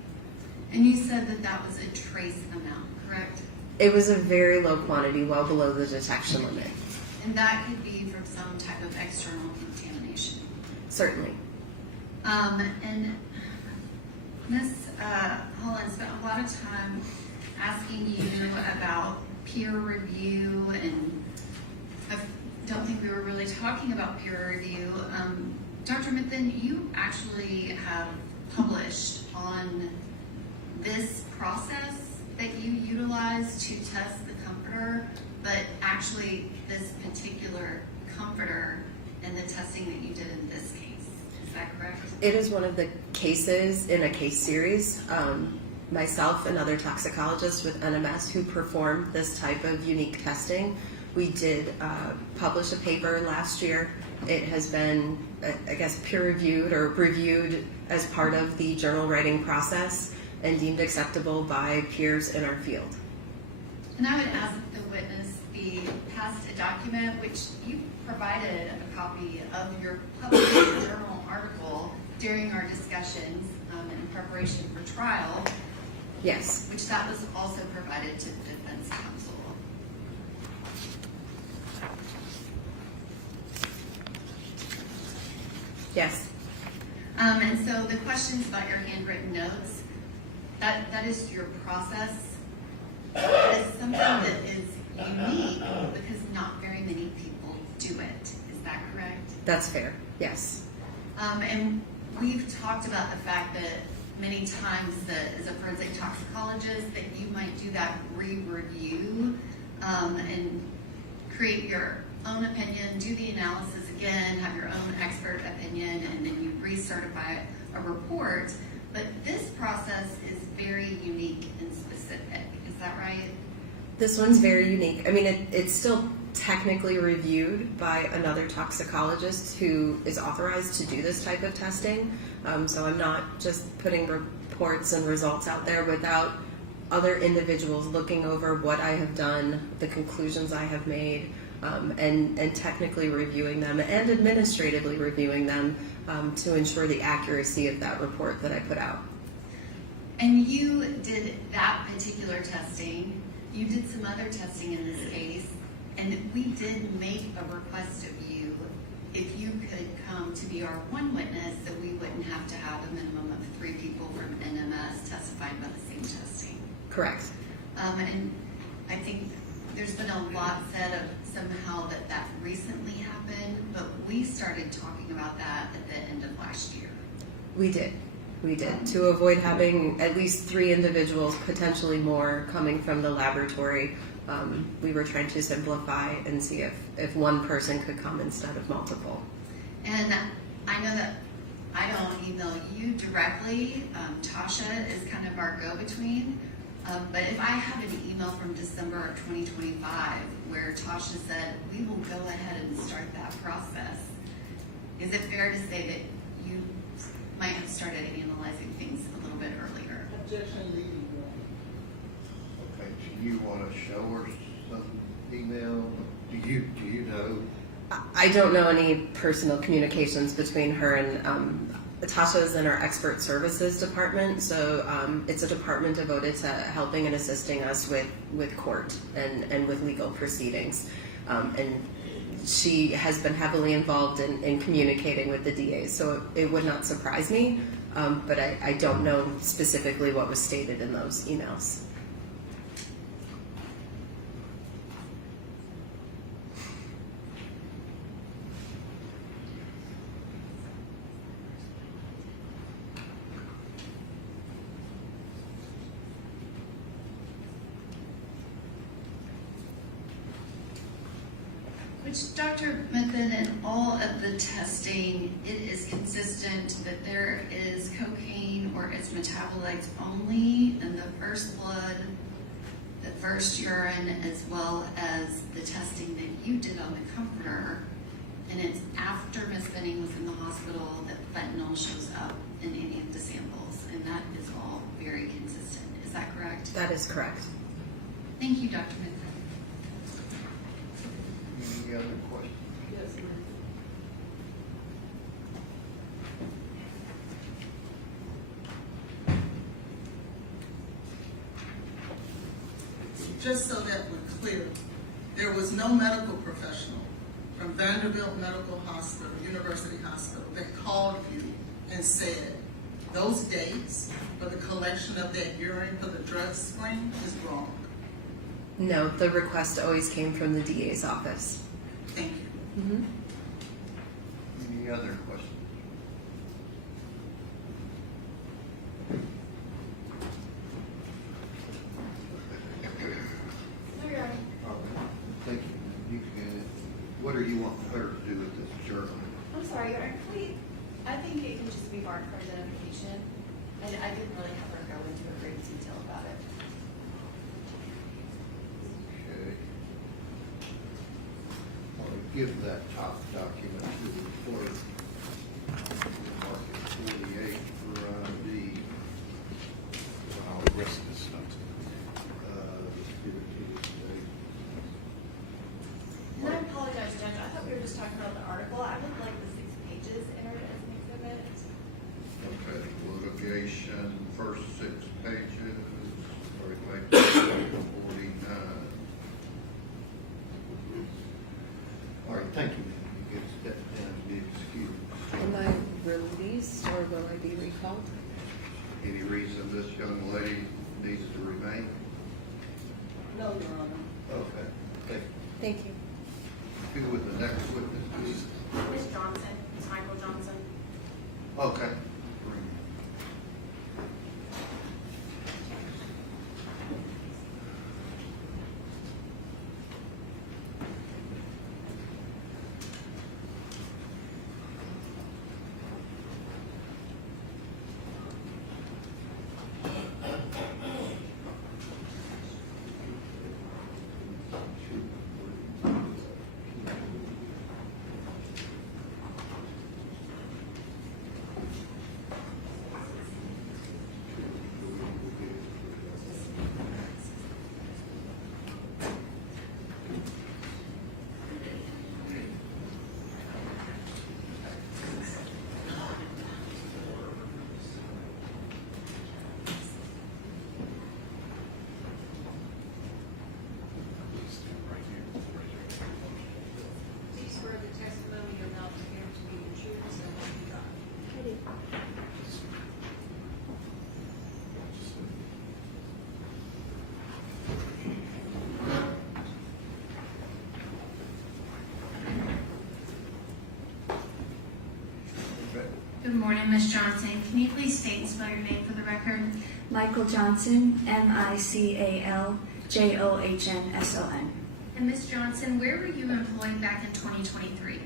And you said that that was a trace amount, correct? It was a very low quantity, well below the detection limit. And that could be from some type of external contamination. Certainly. And Ms. Holland spent a lot of time asking you about peer review, and I don't think we were really talking about peer review. Dr. Mithun, you actually have published on this process that you utilize to test the comforter, but actually this particular comforter and the testing that you did in this case. Is that correct? It is one of the cases in a case series. Myself and other toxicologists with NMS who performed this type of unique testing, we did publish a paper last year. It has been, I guess, peer-reviewed or reviewed as part of the journal writing process and deemed acceptable by peers in our field. And I would ask that the witness be passed a document, which you provided a copy of your published journal article during our discussions in preparation for trial. Yes. Which that was also provided to the defense counsel. Yes. And so the questions about your handwritten notes, that is your process. That is something that is unique because not very many people do it. Is that correct? That's fair. Yes. And we've talked about the fact that many times that as a forensic toxicologist that you might do that re-review and create your own opinion, do the analysis again, have your own expert opinion, and then you recertify a report. But this process is very unique and specific. Is that right? This one's very unique. I mean, it's still technically reviewed by another toxicologist who is authorized to do this type of testing. So I'm not just putting reports and results out there without other individuals looking over what I have done, the conclusions I have made, and technically reviewing them and administratively reviewing them to ensure the accuracy of that report that I put out. And you did that particular testing. You did some other testing in this case, and we did make a request of you if you could come to be our one witness, that we wouldn't have to have a minimum of 3 people from NMS testifying about the same testing. Correct. And I think there's been a lot said of somehow that recently happened, but we started talking about that at the end of last year. We did. To avoid having at least 3 individuals, potentially more, coming from the laboratory. We were trying to simplify and see if one person could come instead of multiple. And I know that I don't email you directly. Tasha is kind of our go-between. But if I have an email from December of 2025 where Tasha said, we will go ahead and start that process, is it fair to say that you might have started analyzing things a little bit earlier? Objection, leading Okay, do you want to show her some email? Do you know? I don't know any personal communications between her and Tasha is in our expert services department, so it's a department devoted to helping and assisting us with court and with legal proceedings. And she has been heavily involved in communicating with the DAs, so it would not surprise me, but I don't know specifically what was stated in those emails. Which, Dr. Method, in all of the testing, it is consistent that there is cocaine or its metabolites only in the first blood, the first urine, as well as the testing that you did on the comforter. And it's after Ms. Benning was in the hospital that fentanyl shows up in any of the samples. And that is all very consistent. Is that correct? That is correct. Thank you, Dr. Method. Any other questions? Yes, ma'am. Just so that we're clear, there was no medical professional from Vanderbilt Medical Hospital, University Hospital, that called you and said, those dates for the collection of that urine for the drug screen is wrong. No, the request always came from the DA's office. Thank you. Mm-hmm. Any other questions? Thank you. What are you wanting her to do with this journal? I'm sorry, I think it can just be marked for identification, and I didn't really have her go into a great detail about it. Okay. I'll give that top document to the clerk. We'll mark it 48 for D. I'll the rest of this stuff. Let's give it to the state. And I apologize, Judge, I thought we were just talking about the article. I would like the 6 pages entered as an exhibit. Okay, litigation, first 6 pages, sorry, page 49. All right, thank you. You can step down and be excused. Am I released or will I be recalled? Any reason this young lady needs to remain? No, Your Honor. Okay, thank you. Thank you. Who would the next witness be? Ms. Johnson, Ms. Michael Johnson. Okay. Good morning, Ms. Johnson. Can you please state and spell your name for the record? Michael Johnson, MICALJOHNSON. And Ms. Johnson, where were you employed back in 2023?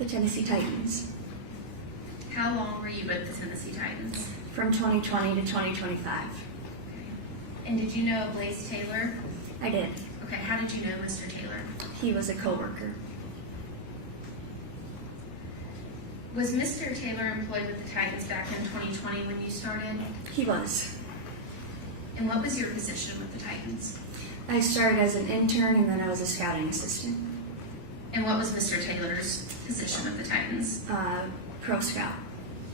The Tennessee Titans, How long were you with the Tennessee Titans? from 2020 to 2025. And did you know Blaze Taylor? I did. Okay, how did you know Mr. Taylor? He was a coworker. Was Mr. Taylor employed with the Titans back in 2020 when you started? He was. And what was your position with the Titans? I started as an intern and then I was a scouting assistant. And what was Mr. Taylor's position with the Titans? Pro scout.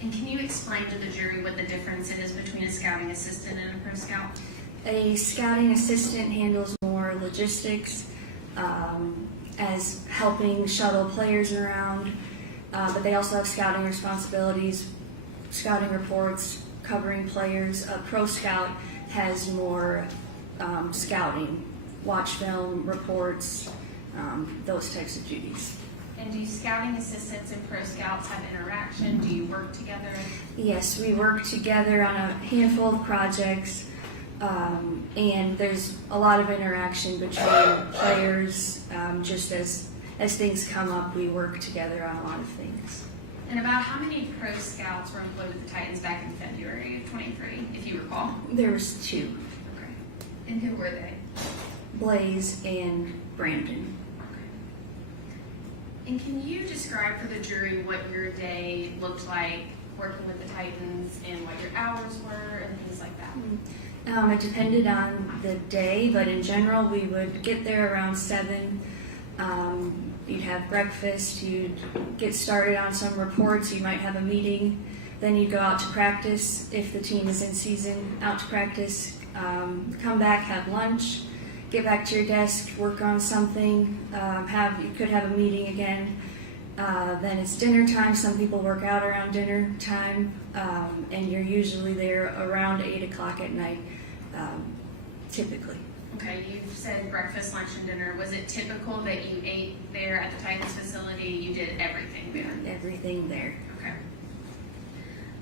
And can you explain to the jury what the difference is between a scouting assistant and a pro scout? A scouting assistant handles more logistics, as helping shuttle players around, but they also have scouting responsibilities, scouting reports, covering players. A pro scout has more scouting, watch film, reports, those types of duties. And do scouting assistants and pro scouts have interaction? Do you work together? Yes, we work together on a handful of projects, and there's a lot of interaction between players. Just as things come up, we work together on a lot of things. And about how many pro scouts were employed with the Titans back in February of 23, if you recall? There was 2, Okay. And who were they? Blaze and Brandon. And can you describe for the jury what your day looked like working with the Titans and what your hours were and things like that? It depended on the day, but in general, we would get there around 7. You'd have breakfast, you'd get started on some reports, you might have a meeting, then you'd go out to practice if the team is in season, out to practice, come back, have lunch, get back to your desk, work on something, you could have a meeting again. Then it's dinner time. Some people work out around dinner time, and you're usually there around 8 o'clock at night, typically. Okay, you've said breakfast, lunch, and dinner. Was it typical that you ate there at the Titans facility? You did everything there? Everything there. Okay.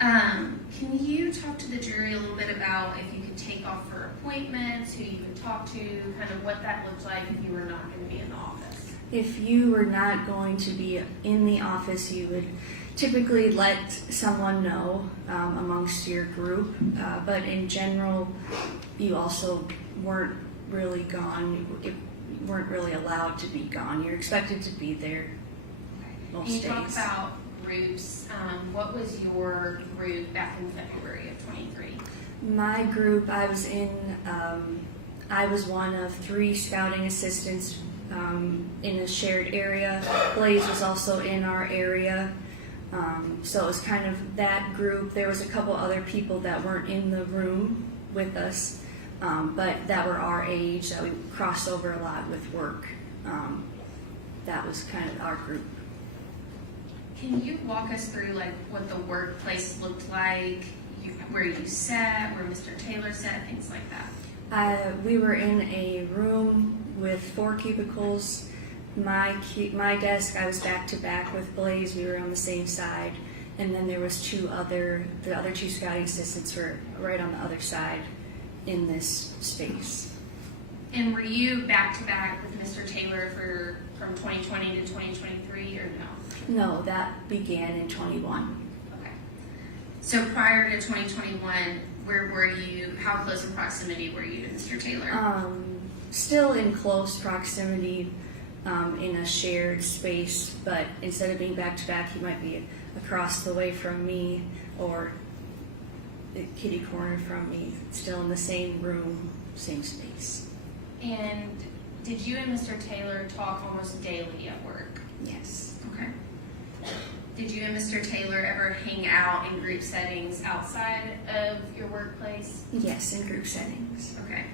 Can you talk to the jury a little bit about if you could take off for appointments, who you would talk to, kind of what that looked like if you were not going to be in the office? If you were not going to be in the office, you would typically let someone know amongst your group, but in general, you also weren't really gone. You weren't really allowed to be gone. You're expected to be there most And you days. talk about groups. What was your group back in February of 23? My group, I was in, I was one of 3 scouting assistants in a shared area. Blaze was also in our area. So it was kind of that group. There was a couple other people that weren't in the room with us, but that were our age, that we crossed over a lot with work. That was kind of our group. Can you walk us through like what the workplace looked like, where you sat, where Mr. Taylor sat, things like that? We were in a room with 4 cubicles. My desk, I was back to back with Blaze. We were on the same side, and then there was the other 2 scouting assistants were right on the other side in this space. And were you back to back with Mr. Taylor from 2020 to 2023, or no? No, that began in 21. Okay. So prior to 2021, where were you? How close in proximity were you to Mr. Taylor? Still in close proximity, in a shared space, but instead of being back to back, he might be across the way from me or kitty corner from me, still in the same room, same space. And did you and Mr. Taylor talk almost daily at work? Yes. Okay. Did you and Mr. Taylor ever hang out in group settings outside of your workplace? Yes, in group settings. Okay.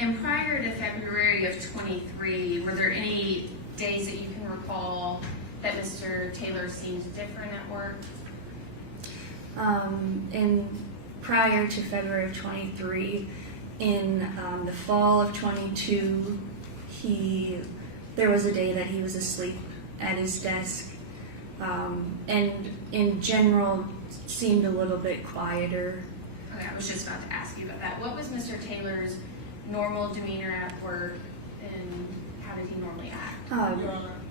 And prior to February of 23, were there any days that you can recall that Mr. Taylor seemed different at work? In prior to February of 23, in the fall of 22, there was a day that he was asleep at his desk, and in general seemed a little bit quieter. Okay, I was just about to ask you about that. What was Mr. Taylor's normal demeanor at work, and how did he normally act? Your Honor,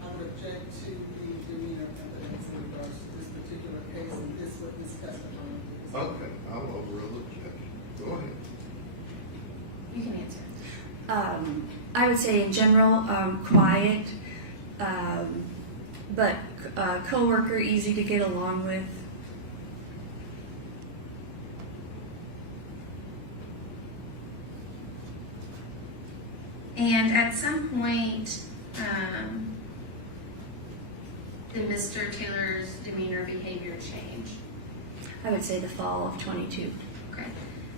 I would object to the demeanor evidence in regards to this particular case and this witness testimony. Okay, I'll overrule the objection. Go ahead. You can answer. I would say in general, quiet, but coworker, easy to get along with. And at some point, did Mr. Taylor's demeanor behavior change? I would say the fall of 22. Okay.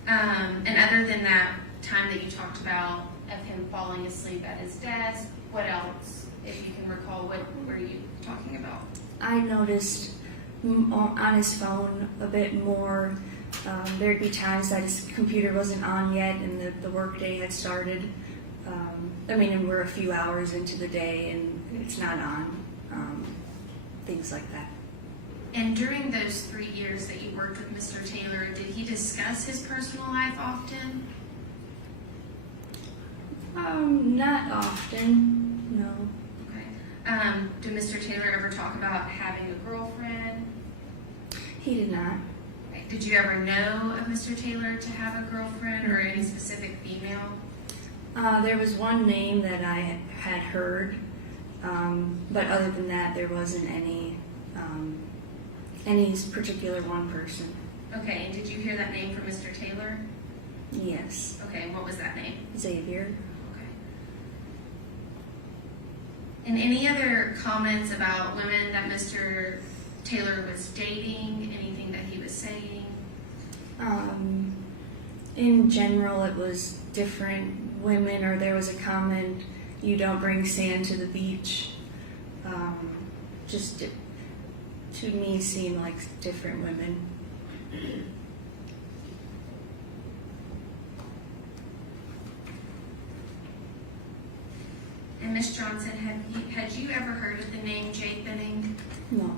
And other than that time that you talked about of him falling asleep at his desk, what else, if you can recall, what were you talking about? I noticed on his phone a bit more. There'd be times that his computer wasn't on yet and the workday had started. And we're a few hours into the day and it's not on. Things like that. And during those 3 years that you worked with Mr. Taylor, did he discuss his personal life often? Not often, no. Okay. Did Mr. Taylor ever talk about having a girlfriend? He did not. Okay. Did you ever know of Mr. Taylor to have a girlfriend or any specific female? There was one name that I had heard, but other than that, there wasn't any particular one person. Okay, and did you hear that name from Mr. Taylor? Yes, Okay, and what was that name? Xavier. Okay. And any other comments about women that Mr. Taylor was dating? Anything that he was saying? In general, it was different women, or there was a comment, "You don't bring sand to the beach." Just to me, seemed like different women. And Ms. Johnson, had you ever heard of the name Jade Benning? No.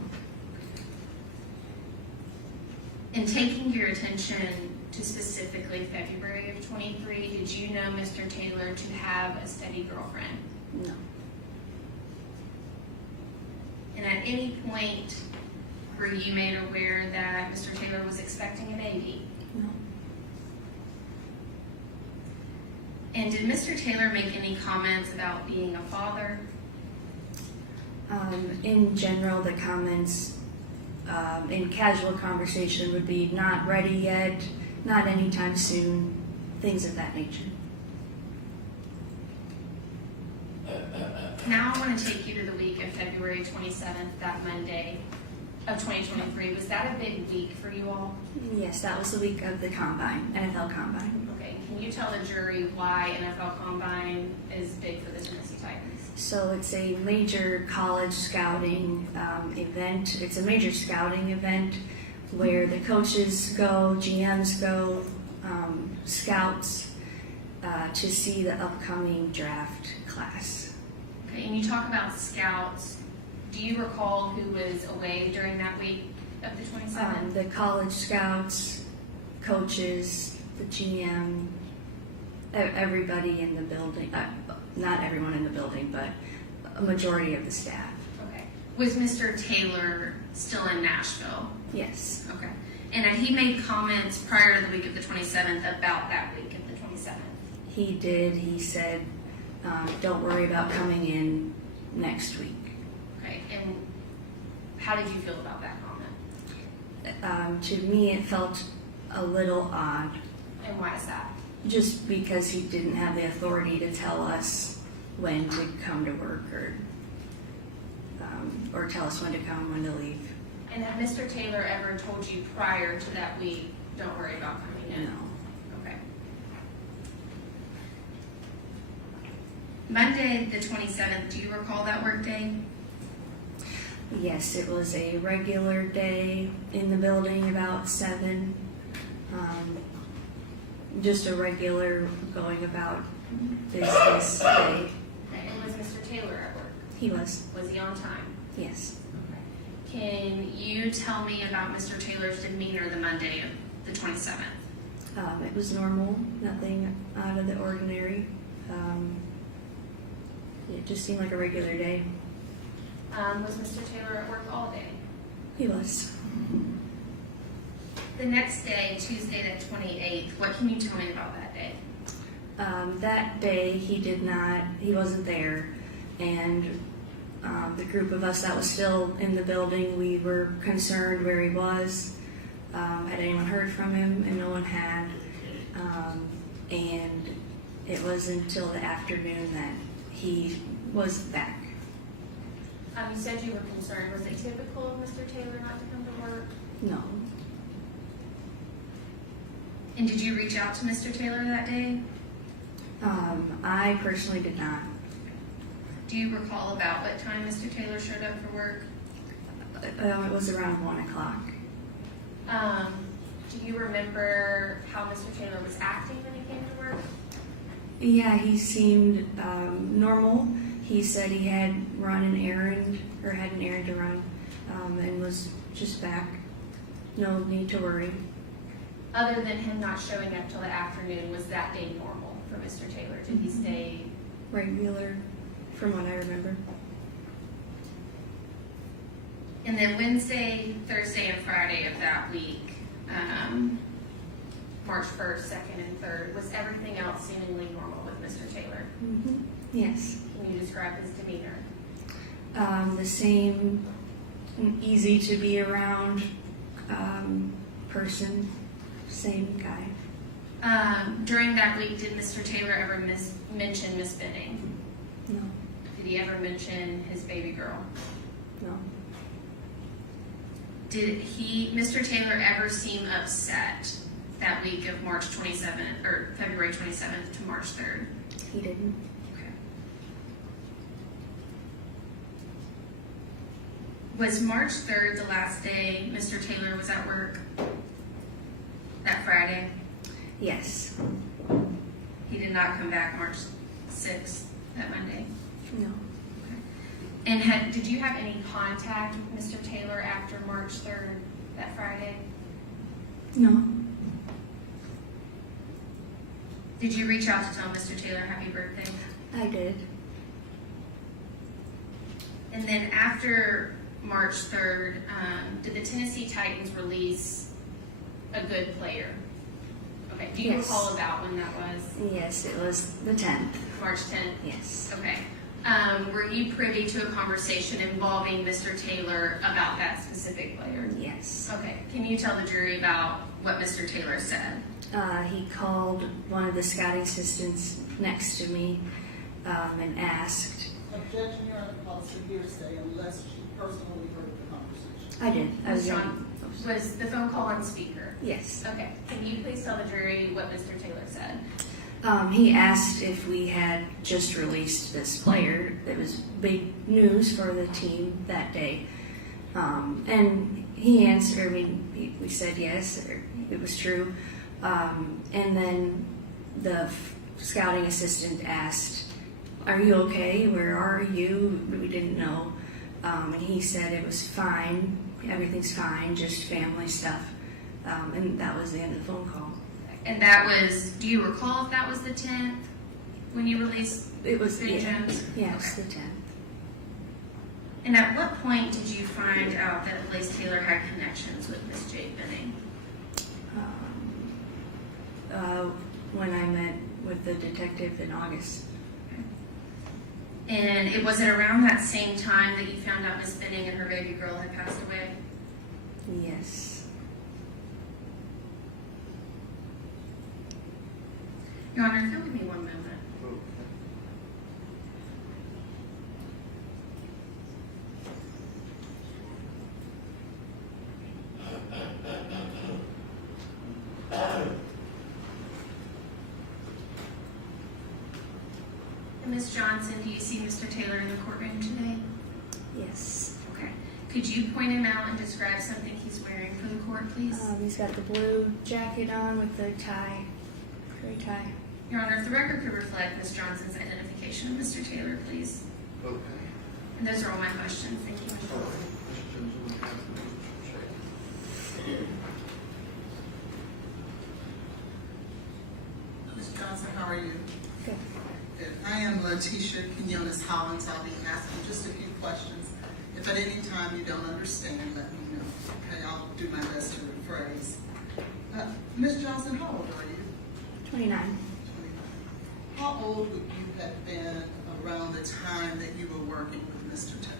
In taking your attention to specifically February of 23, did you know Mr. Taylor to have a steady girlfriend? No. And at any point, were you made aware that Mr. Taylor was expecting a baby? No. And did Mr. Taylor make any comments about being a father? In general, the comments in casual conversation would be "not ready yet," "not anytime soon," things of that nature. Now I want to take you to the week of February 27th, that Monday of 2023. Was that a big week for you all? Yes, that was the week of the combine, NFL combine. Okay, can you tell the jury why NFL Combine is big for the Tennessee Titans? So it's a major college scouting event. It's a major scouting event where the coaches go, GMs go, scouts to see the upcoming draft class. Okay, and you talk about scouts. Do you recall who was away during that week of the 27th? The college scouts, coaches, the GM, everybody in the building. Not everyone in the building, but a majority of the staff. Okay. Was Mr. Taylor still in Nashville? Yes. Okay. And had he made comments prior to the week of the 27th about that week of the 27th? He did. He said, "Don't worry about coming in next week." Okay. And how did you feel about that comment? To me, it felt a little odd, And why is that? just because he didn't have the authority to tell us when to come to work or tell us when to come, when to leave. And had Mr. Taylor ever told you prior to that week, don't worry about coming in? No. Okay. Monday, the 27th, do you recall that work day? Yes, it was a regular day in the building, about 7. Just a regular going about business day. Okay. And was Mr. Taylor at work? He was. Was he on time? Yes. Can you tell me about Mr. Taylor's demeanor the Monday of the 27th? It was normal, nothing out of the ordinary. It just seemed like a regular day. Was Mr. Taylor at work all day? He was. The next day, Tuesday the 28th, what can you tell me about that day? That day he wasn't there, and the group of us that was still in the building, we were concerned where he was. Had anyone heard from him? And no one had. And it was until the afternoon that he was back. You said you were concerned. Was it typical of Mr. Taylor not to come to work? No. And did you reach out to Mr. Taylor that day? I personally did not. Do you recall about what time Mr. Taylor showed up for work? It was around 1 o'clock. Do you remember how Mr. Taylor was acting when he came to work? Yeah, he seemed normal. He said he had had an errand to run, and was just back. No need to worry. Other than him not showing up till the afternoon, was that day normal for Mr. Taylor? Did he stay? Regular, from what I remember. And then Wednesday, Thursday, and Friday of that week, March 1st, 2nd, and 3rd, was everything else seemingly normal with Mr. Taylor? Yes. Can you describe his demeanor? The same, easy to be around person, same guy. During that week, did Mr. Taylor ever mention Miss Benning? No, Did he ever mention his baby girl? no, Did Mr. Taylor ever seem upset that week of March 27th, or February 27th to March 3rd? he didn't. Okay. Was March 3rd the last day Mr. Taylor was at work? That Friday? Yes. He did not come back March 6th, that Monday? No. And did you have any contact with Mr. Taylor after March 3rd, that Friday? No. Did you reach out to tell Mr. Taylor happy birthday? I did. And then after March 3rd, did the Tennessee Titans release a good player? Okay, do you Yes. recall about when that was? Yes, it was the 10th. March 10th? Yes. Okay. Were you privy to a conversation involving Mr. Taylor about that specific player? Yes. Okay. Can you tell the jury about what Mr. Taylor said? He called one of the scouting assistants next to me and asked. Objection, Your Honor, policy hearsay unless she personally heard the conversation. I did. I was John, was the phone call on speaker? Yes. Okay. Can you please tell the jury what Mr. Taylor said? He asked if we had just released this player. It was big news for the team that day. And he answered, we said yes, it was true. And then the scouting assistant asked, "Are you okay? Where are you?" We didn't know. And he said it was fine, everything's fine, just family stuff. And that was the end of the phone call. And that was, do you recall if that was the 10th when you released It was, Ben yeah, Jones? yeah, it was the 10th. And at what point did you find out that Blaze Taylor had connections with Miss Jade Benning? When I met with the detective in August. And was it around that same time that you found out Miss Benning and her baby girl had passed away? Yes. Your Honor, come with me one moment. Ms. Johnson, do you see Mr. Taylor in the courtroom today? Yes. Okay. Could you point him out and describe something he's wearing for the court, please? He's got the blue jacket on with the tie, gray tie. Your Honor, if the record could reflect Ms. Johnson's identification of Mr. Taylor, please. Okay. And those are all my questions. Thank you. Ms. Johnson, how are you? Good. Good. I am Letitia Quinones Hollins. I'll be asking just a few questions. If at any time you don't understand, let me know. Okay, I'll do my best to rephrase. Ms. Johnson, how old are you? 29. How old would you have been around the time that you were working with Mr. Taylor?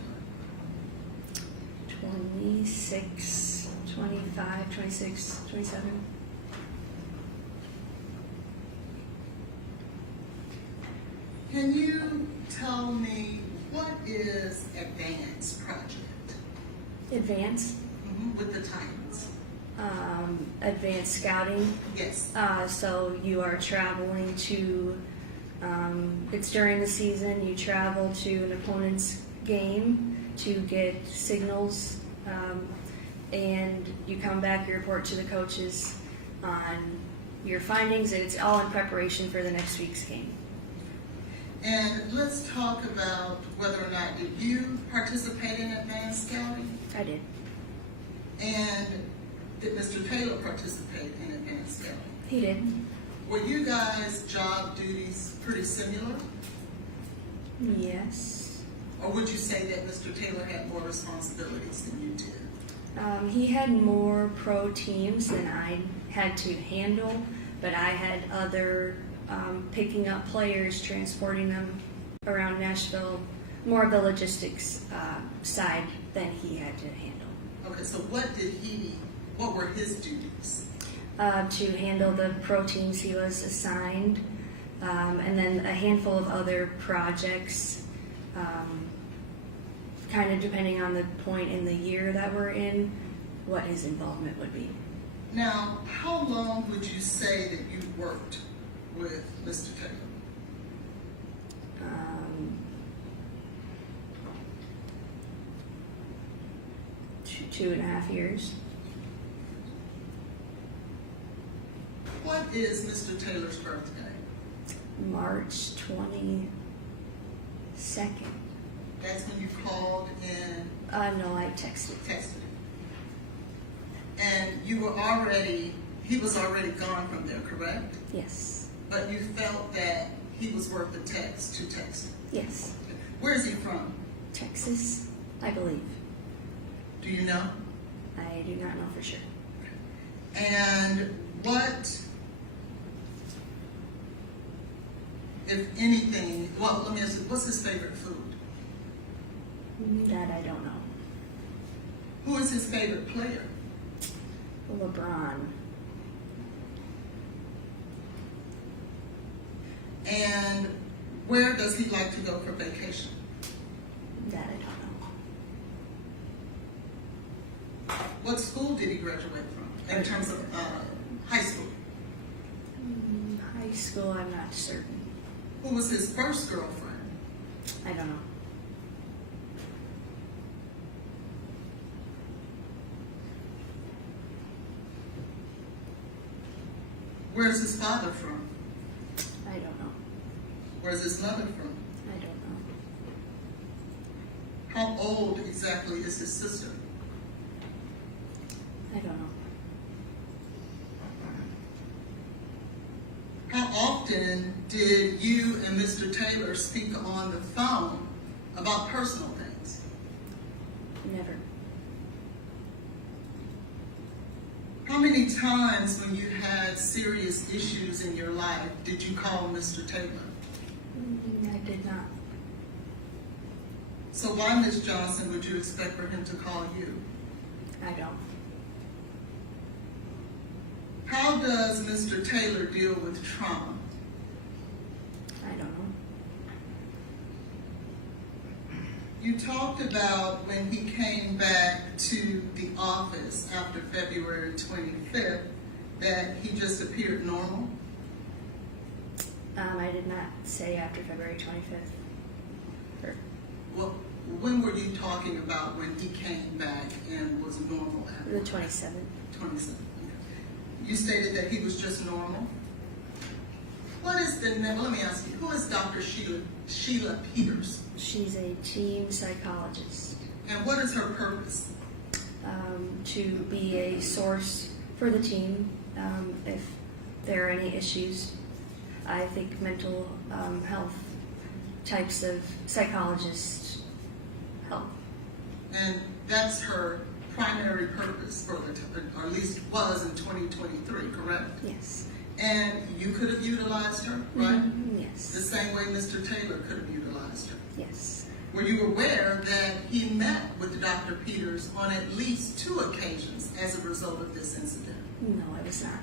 26, 25, 26, 27. Can you tell me what is Advance Project Advanced, with the Titans? advanced scouting. Yes. So you are traveling to, it's during the season, you travel to an opponent's game to get signals, and you come back, you report to the coaches on your findings, and it's all in preparation for the next week's game. And let's talk about whether or not did you participate in advanced scouting? I did. And did Mr. Taylor participate in advanced scouting? He did. Were you guys' job duties pretty similar? Yes. Or would you say that Mr. Taylor had more responsibilities than you did? He had more pro teams than I had to handle, but I had other picking up players, transporting them around Nashville, more of the logistics side than he had to handle. Okay, so what were his duties? To handle the pro teams he was assigned, and then a handful of other projects, kind of depending on the point in the year that we're in, what his involvement would be. Now, how long would you say that you worked with Mr. Taylor? 2.5 years. What is Mr. Taylor's birthday? March 22nd. That's when you called and No, I texted. texted him. And he was already gone from there, correct? Yes. But you felt that he was worth the text to text him. Yes. Where is he from? Texas, I believe. Do you know? I do not know for sure. And what, if anything, well, let me ask you, what's his favorite food? That I don't know. Who is his favorite player? LeBron. And where does he like to go for vacation? That I don't know. What school did he graduate from in terms of high school? High school, I'm not certain. Who was his first girlfriend? I don't know. Where's his father from? I don't know. Where's his mother from? I don't know. How old exactly is his sister? I don't know. How often did you and Mr. Taylor speak on the phone about personal things? Never. How many times when you had serious issues in your life did you call Mr. Taylor? I did not. So why, Ms. Johnson, would you expect for him to call you? I don't. How does Mr. Taylor deal with trauma? I don't know. You talked about when he came back to the office after February 25th that he just appeared normal. I did not say after February 25th. Well, when were you talking about when he came back and was normal The after 27th. 27th? You stated that he was just normal. What is the name? Let me ask you, who is Dr. Sheila Sheila Peters? She's a team psychologist. And what is her purpose? To be a source for the team if there are any issues. I think mental health types of psychologists help. And that's her primary purpose for or at least was in 2023, correct? Yes. And you could have utilized her, right? Mhm, The yes. same way Mr. Taylor could have utilized her. Yes. Were you aware that he met with Dr. Peters on at least 2 occasions as a result of this incident? No, I was not.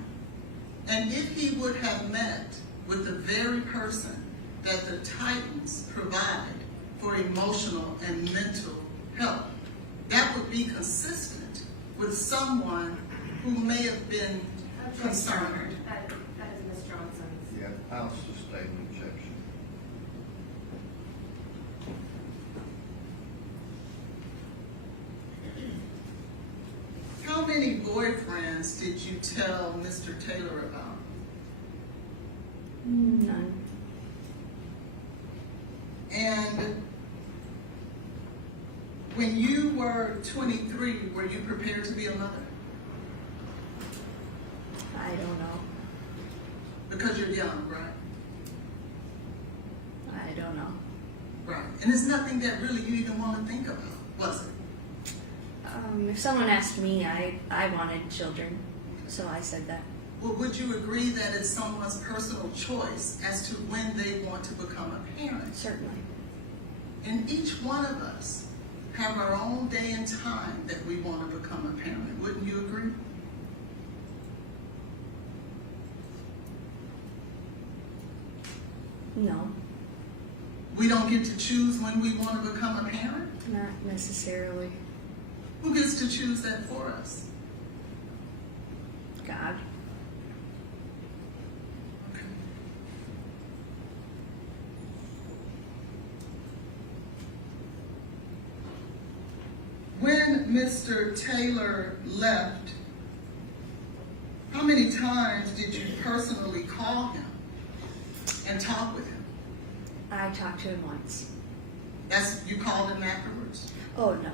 And if he would have met with the very person that the Titans provide for emotional and mental help, that would be consistent with someone who may have been concerned. That is Ms. Johnson's. Yeah, House sustained objection. How many boyfriends did you tell Mr. Taylor about? None. And when you were 23, were you prepared to be a mother? I don't know. Because you're young, right? I don't know. Right. And it's nothing that really you even want to think about, was it? If someone asked me, I wanted children, so I said that. Well, would you agree that it's someone's personal choice as to when they want to become a parent? Certainly. And each one of us have our own day and time that we want to become a parent. Wouldn't you agree? No, We don't get to choose when we want to become a parent. not necessarily. Who gets to choose that for us? God. Okay. When Mr. Taylor left, how many times did you personally call him and talk with him? I talked to him once. You called him afterwards? Oh, no.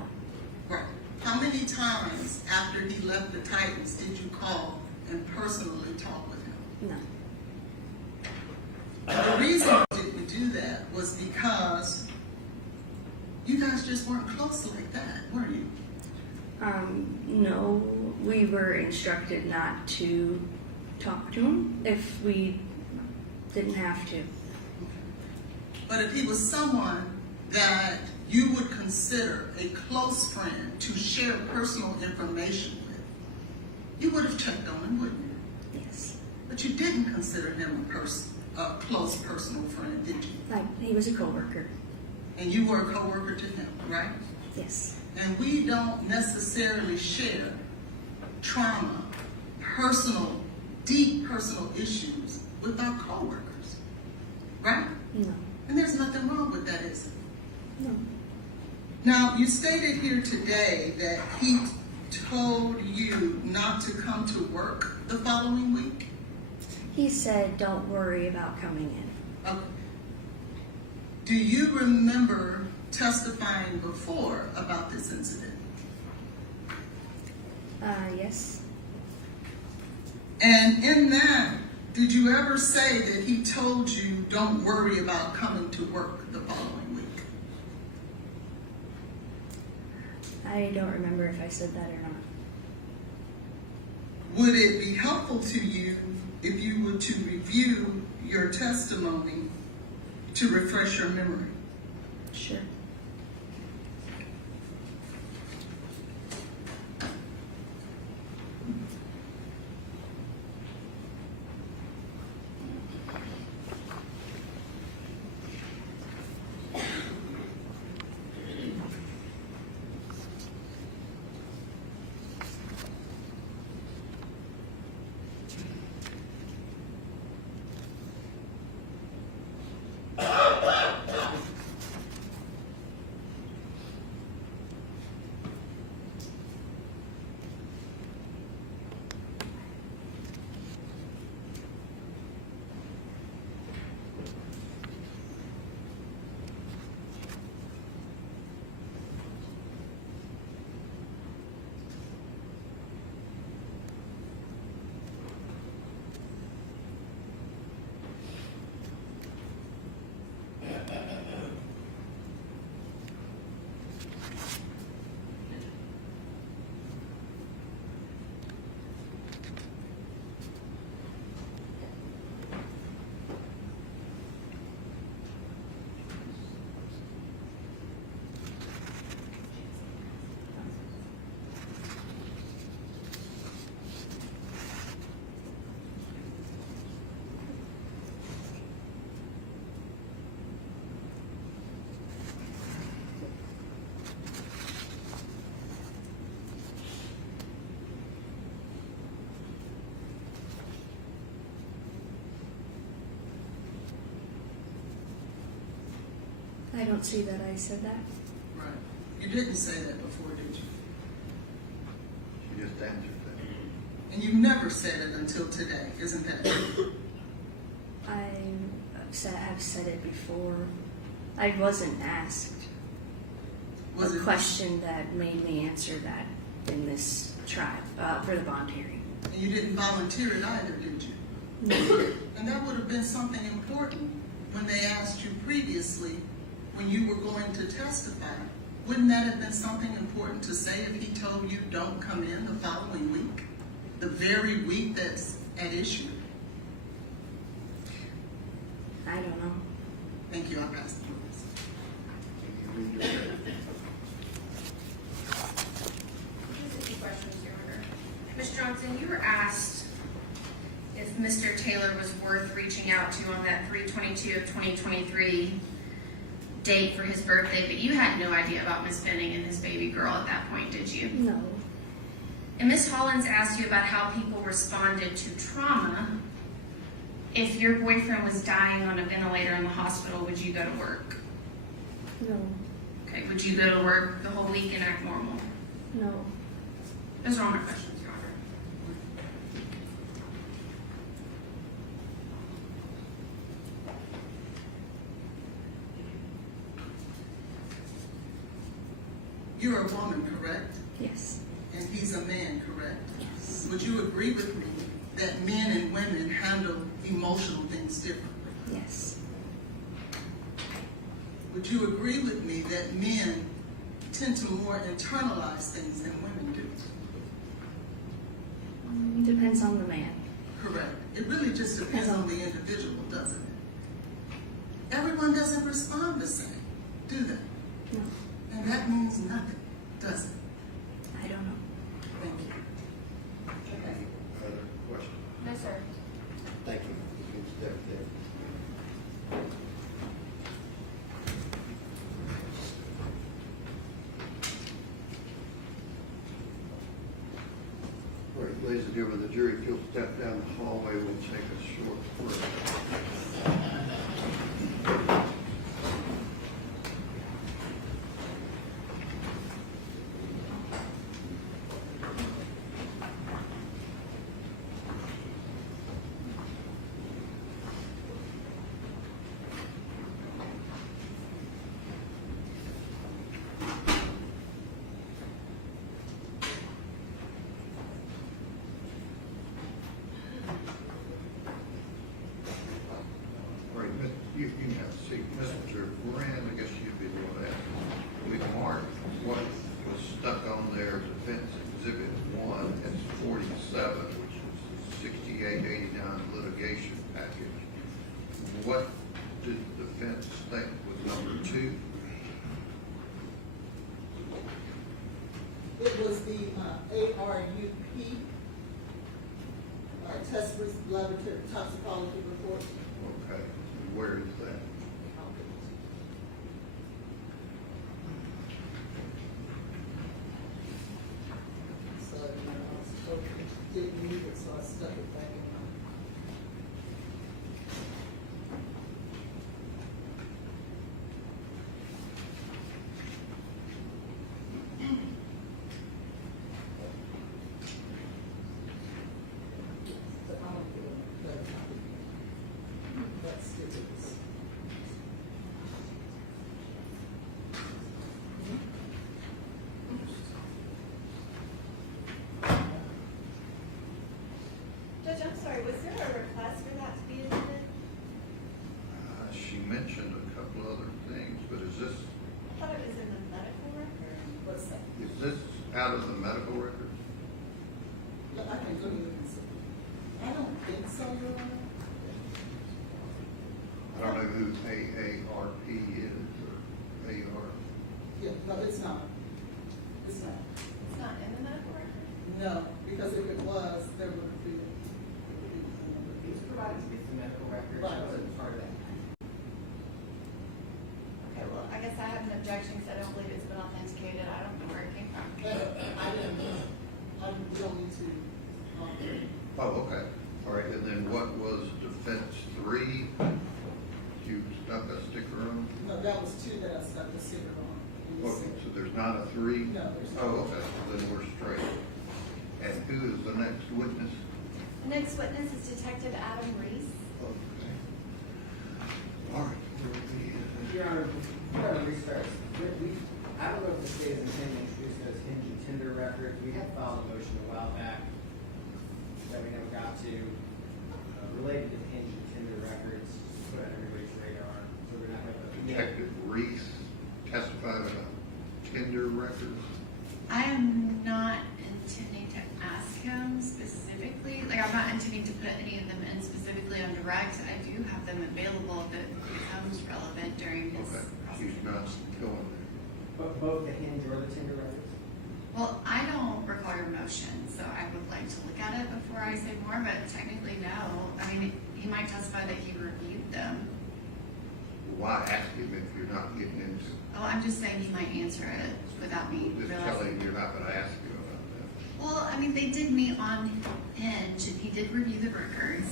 Right. How many times after he left the Titans did you call and personally talk with him? No. And the reason you didn't do that was because you guys just weren't close like that, were you? No, we were instructed not to talk to him if we didn't have to. But if he was someone that you would consider a close friend to share personal information with, you would have checked on him, wouldn't you? Yes. But you didn't consider him a close personal friend, did you? He was a coworker. And you were a coworker to him, right? Yes. And we don't necessarily share trauma, deep personal issues with our coworkers, right? No. And there's nothing wrong with that, is there? No. Now, you stated here today that he told you not to come to work the following week. He said, don't worry about coming in. Okay. Do you remember testifying before about this incident? Yes. And in that, did you ever say that he told you don't worry about coming to work the following week? I don't remember if I said that or not. Would it be helpful to you if you were to review your testimony to refresh your memory? Sure. don't see that I said that. Right. You didn't say that before, did you? She just answered that. And you never said it until today, isn't that true? I've said it before. I wasn't asked Was a it question that made me answer that in this trial for the bond hearing. And you didn't volunteer it either, did you? No. And that would have been something important when they asked you previously when you were going to testify. Wouldn't that have been something important to say if he told you don't come in the following week? The very week that's at issue? I don't know. Thank you, I'll pass the witness. Just a few questions, Your Honor. Ms. Johnson, you were asked if Mr. Taylor was worth reaching out to on that 3/22 of 2023 date for his birthday, but you had no idea about Miss Benning and his baby girl at that point, did you? No. And Ms. Hollins asked you about how people responded to trauma. If your boyfriend was dying on a ventilator in the hospital, would you go to work? No. Okay, would you go to work the whole week and act normal? No. Those are all my questions, Your Honor. You're a woman, correct? Yes. And he's a man, correct? Yes. Would you agree with me that men and women handle emotional things differently? Yes. Would you agree with me that men tend to more internalize things than women do? Depends on the man. Correct. It really just depends on the individual, doesn't it? Everyone doesn't respond the same, do they? No. And that means nothing, does it? I don't know. Thank you. Any other questions? No, sir. Thank you. You can step there. All right, ladies and gentlemen, the jury, if you'll step down the hallway, we'll take a short break. All right, you can have a seat. Mr. Moran, I guess you'd be the one to ask. We marked what was stuck on there, defense exhibit 1, it's 47, which is 6889 litigation package. What did the defense think was number 2? It was the ARUP, test laboratory toxicology report. Okay, where is that? So, I was told it didn't need it, so I stuck it back in my. But I don't feel that copy. That's it. Judge, I'm sorry, was there a request for that to be admitted? She mentioned a couple other things, but is this, I thought it was in the medical record. What's that? is this out of the medical records? I can go look and see. I don't think so, Your Honor. I don't know who AARP is, or AR. Yeah, no, it's not. It's not. It's not in the medical record? No, because if it was, there would be. It was provided to me through medical records, Right. it wasn't part of that. Okay, well, I guess I have an objection because I don't believe it's been authenticated. I don't know where it came from. I didn't, we don't need to, Oh, okay. All right, and then what was defense 3? You stuck a sticker on? no, that that was two that I stuck the sticker on. Okay, so there's not a three? No, there's not. Oh, okay, so then we're straight. And who is the next witness? The next witness is Detective Adam Reese. Okay. All right. Your Honor, before I restart, I don't know if the state is intending to introduce those hinge and Tinder records. We had filed a motion a while back that we never got to, related to the hinge and Tinder records, put on everybody's radar. So we're not going to. Detective Reese testified about Tinder records. I am not intending to ask him specifically, like I'm not intending to put any of them in specifically on direct. I do have them available if it becomes relevant during his Okay, she's not prosecution. going there. But both the hinge or the Tinder records? Well, I don't require a motion, so I would like to look at it before I say more, but technically no. I mean, he might testify that he reviewed them. Why ask him if you're not getting into? Oh, I'm just saying he might answer it without me Just tell realizing. him you're not gonna ask him about that. Well, I mean, they did meet on Hinge, and he did review the records.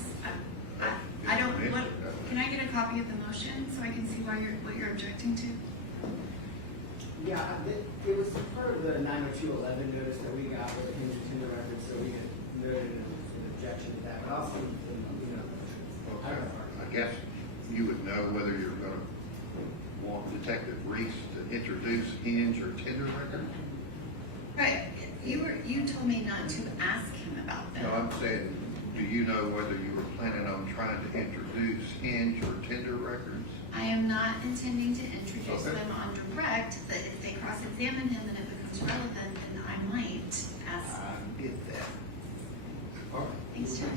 I don't, what, can I get a copy of the motion so I can see what you're objecting to? Yeah, it was part of the 90211 notice that we got with the hinge and Tinder records, so we had noted an objection to that, but also, you know, I don't know. I guess you would know whether you're gonna want Detective Reese to introduce Hinge or Tinder records? Right, you told me not to ask him about them. No, I'm saying, do you know whether you were planning on trying to introduce Hinge or Tinder records? I am not intending to introduce Okay. them on direct, but if they cross-examine him and it becomes relevant, then I might ask. I get that. All right. Thanks, Judge.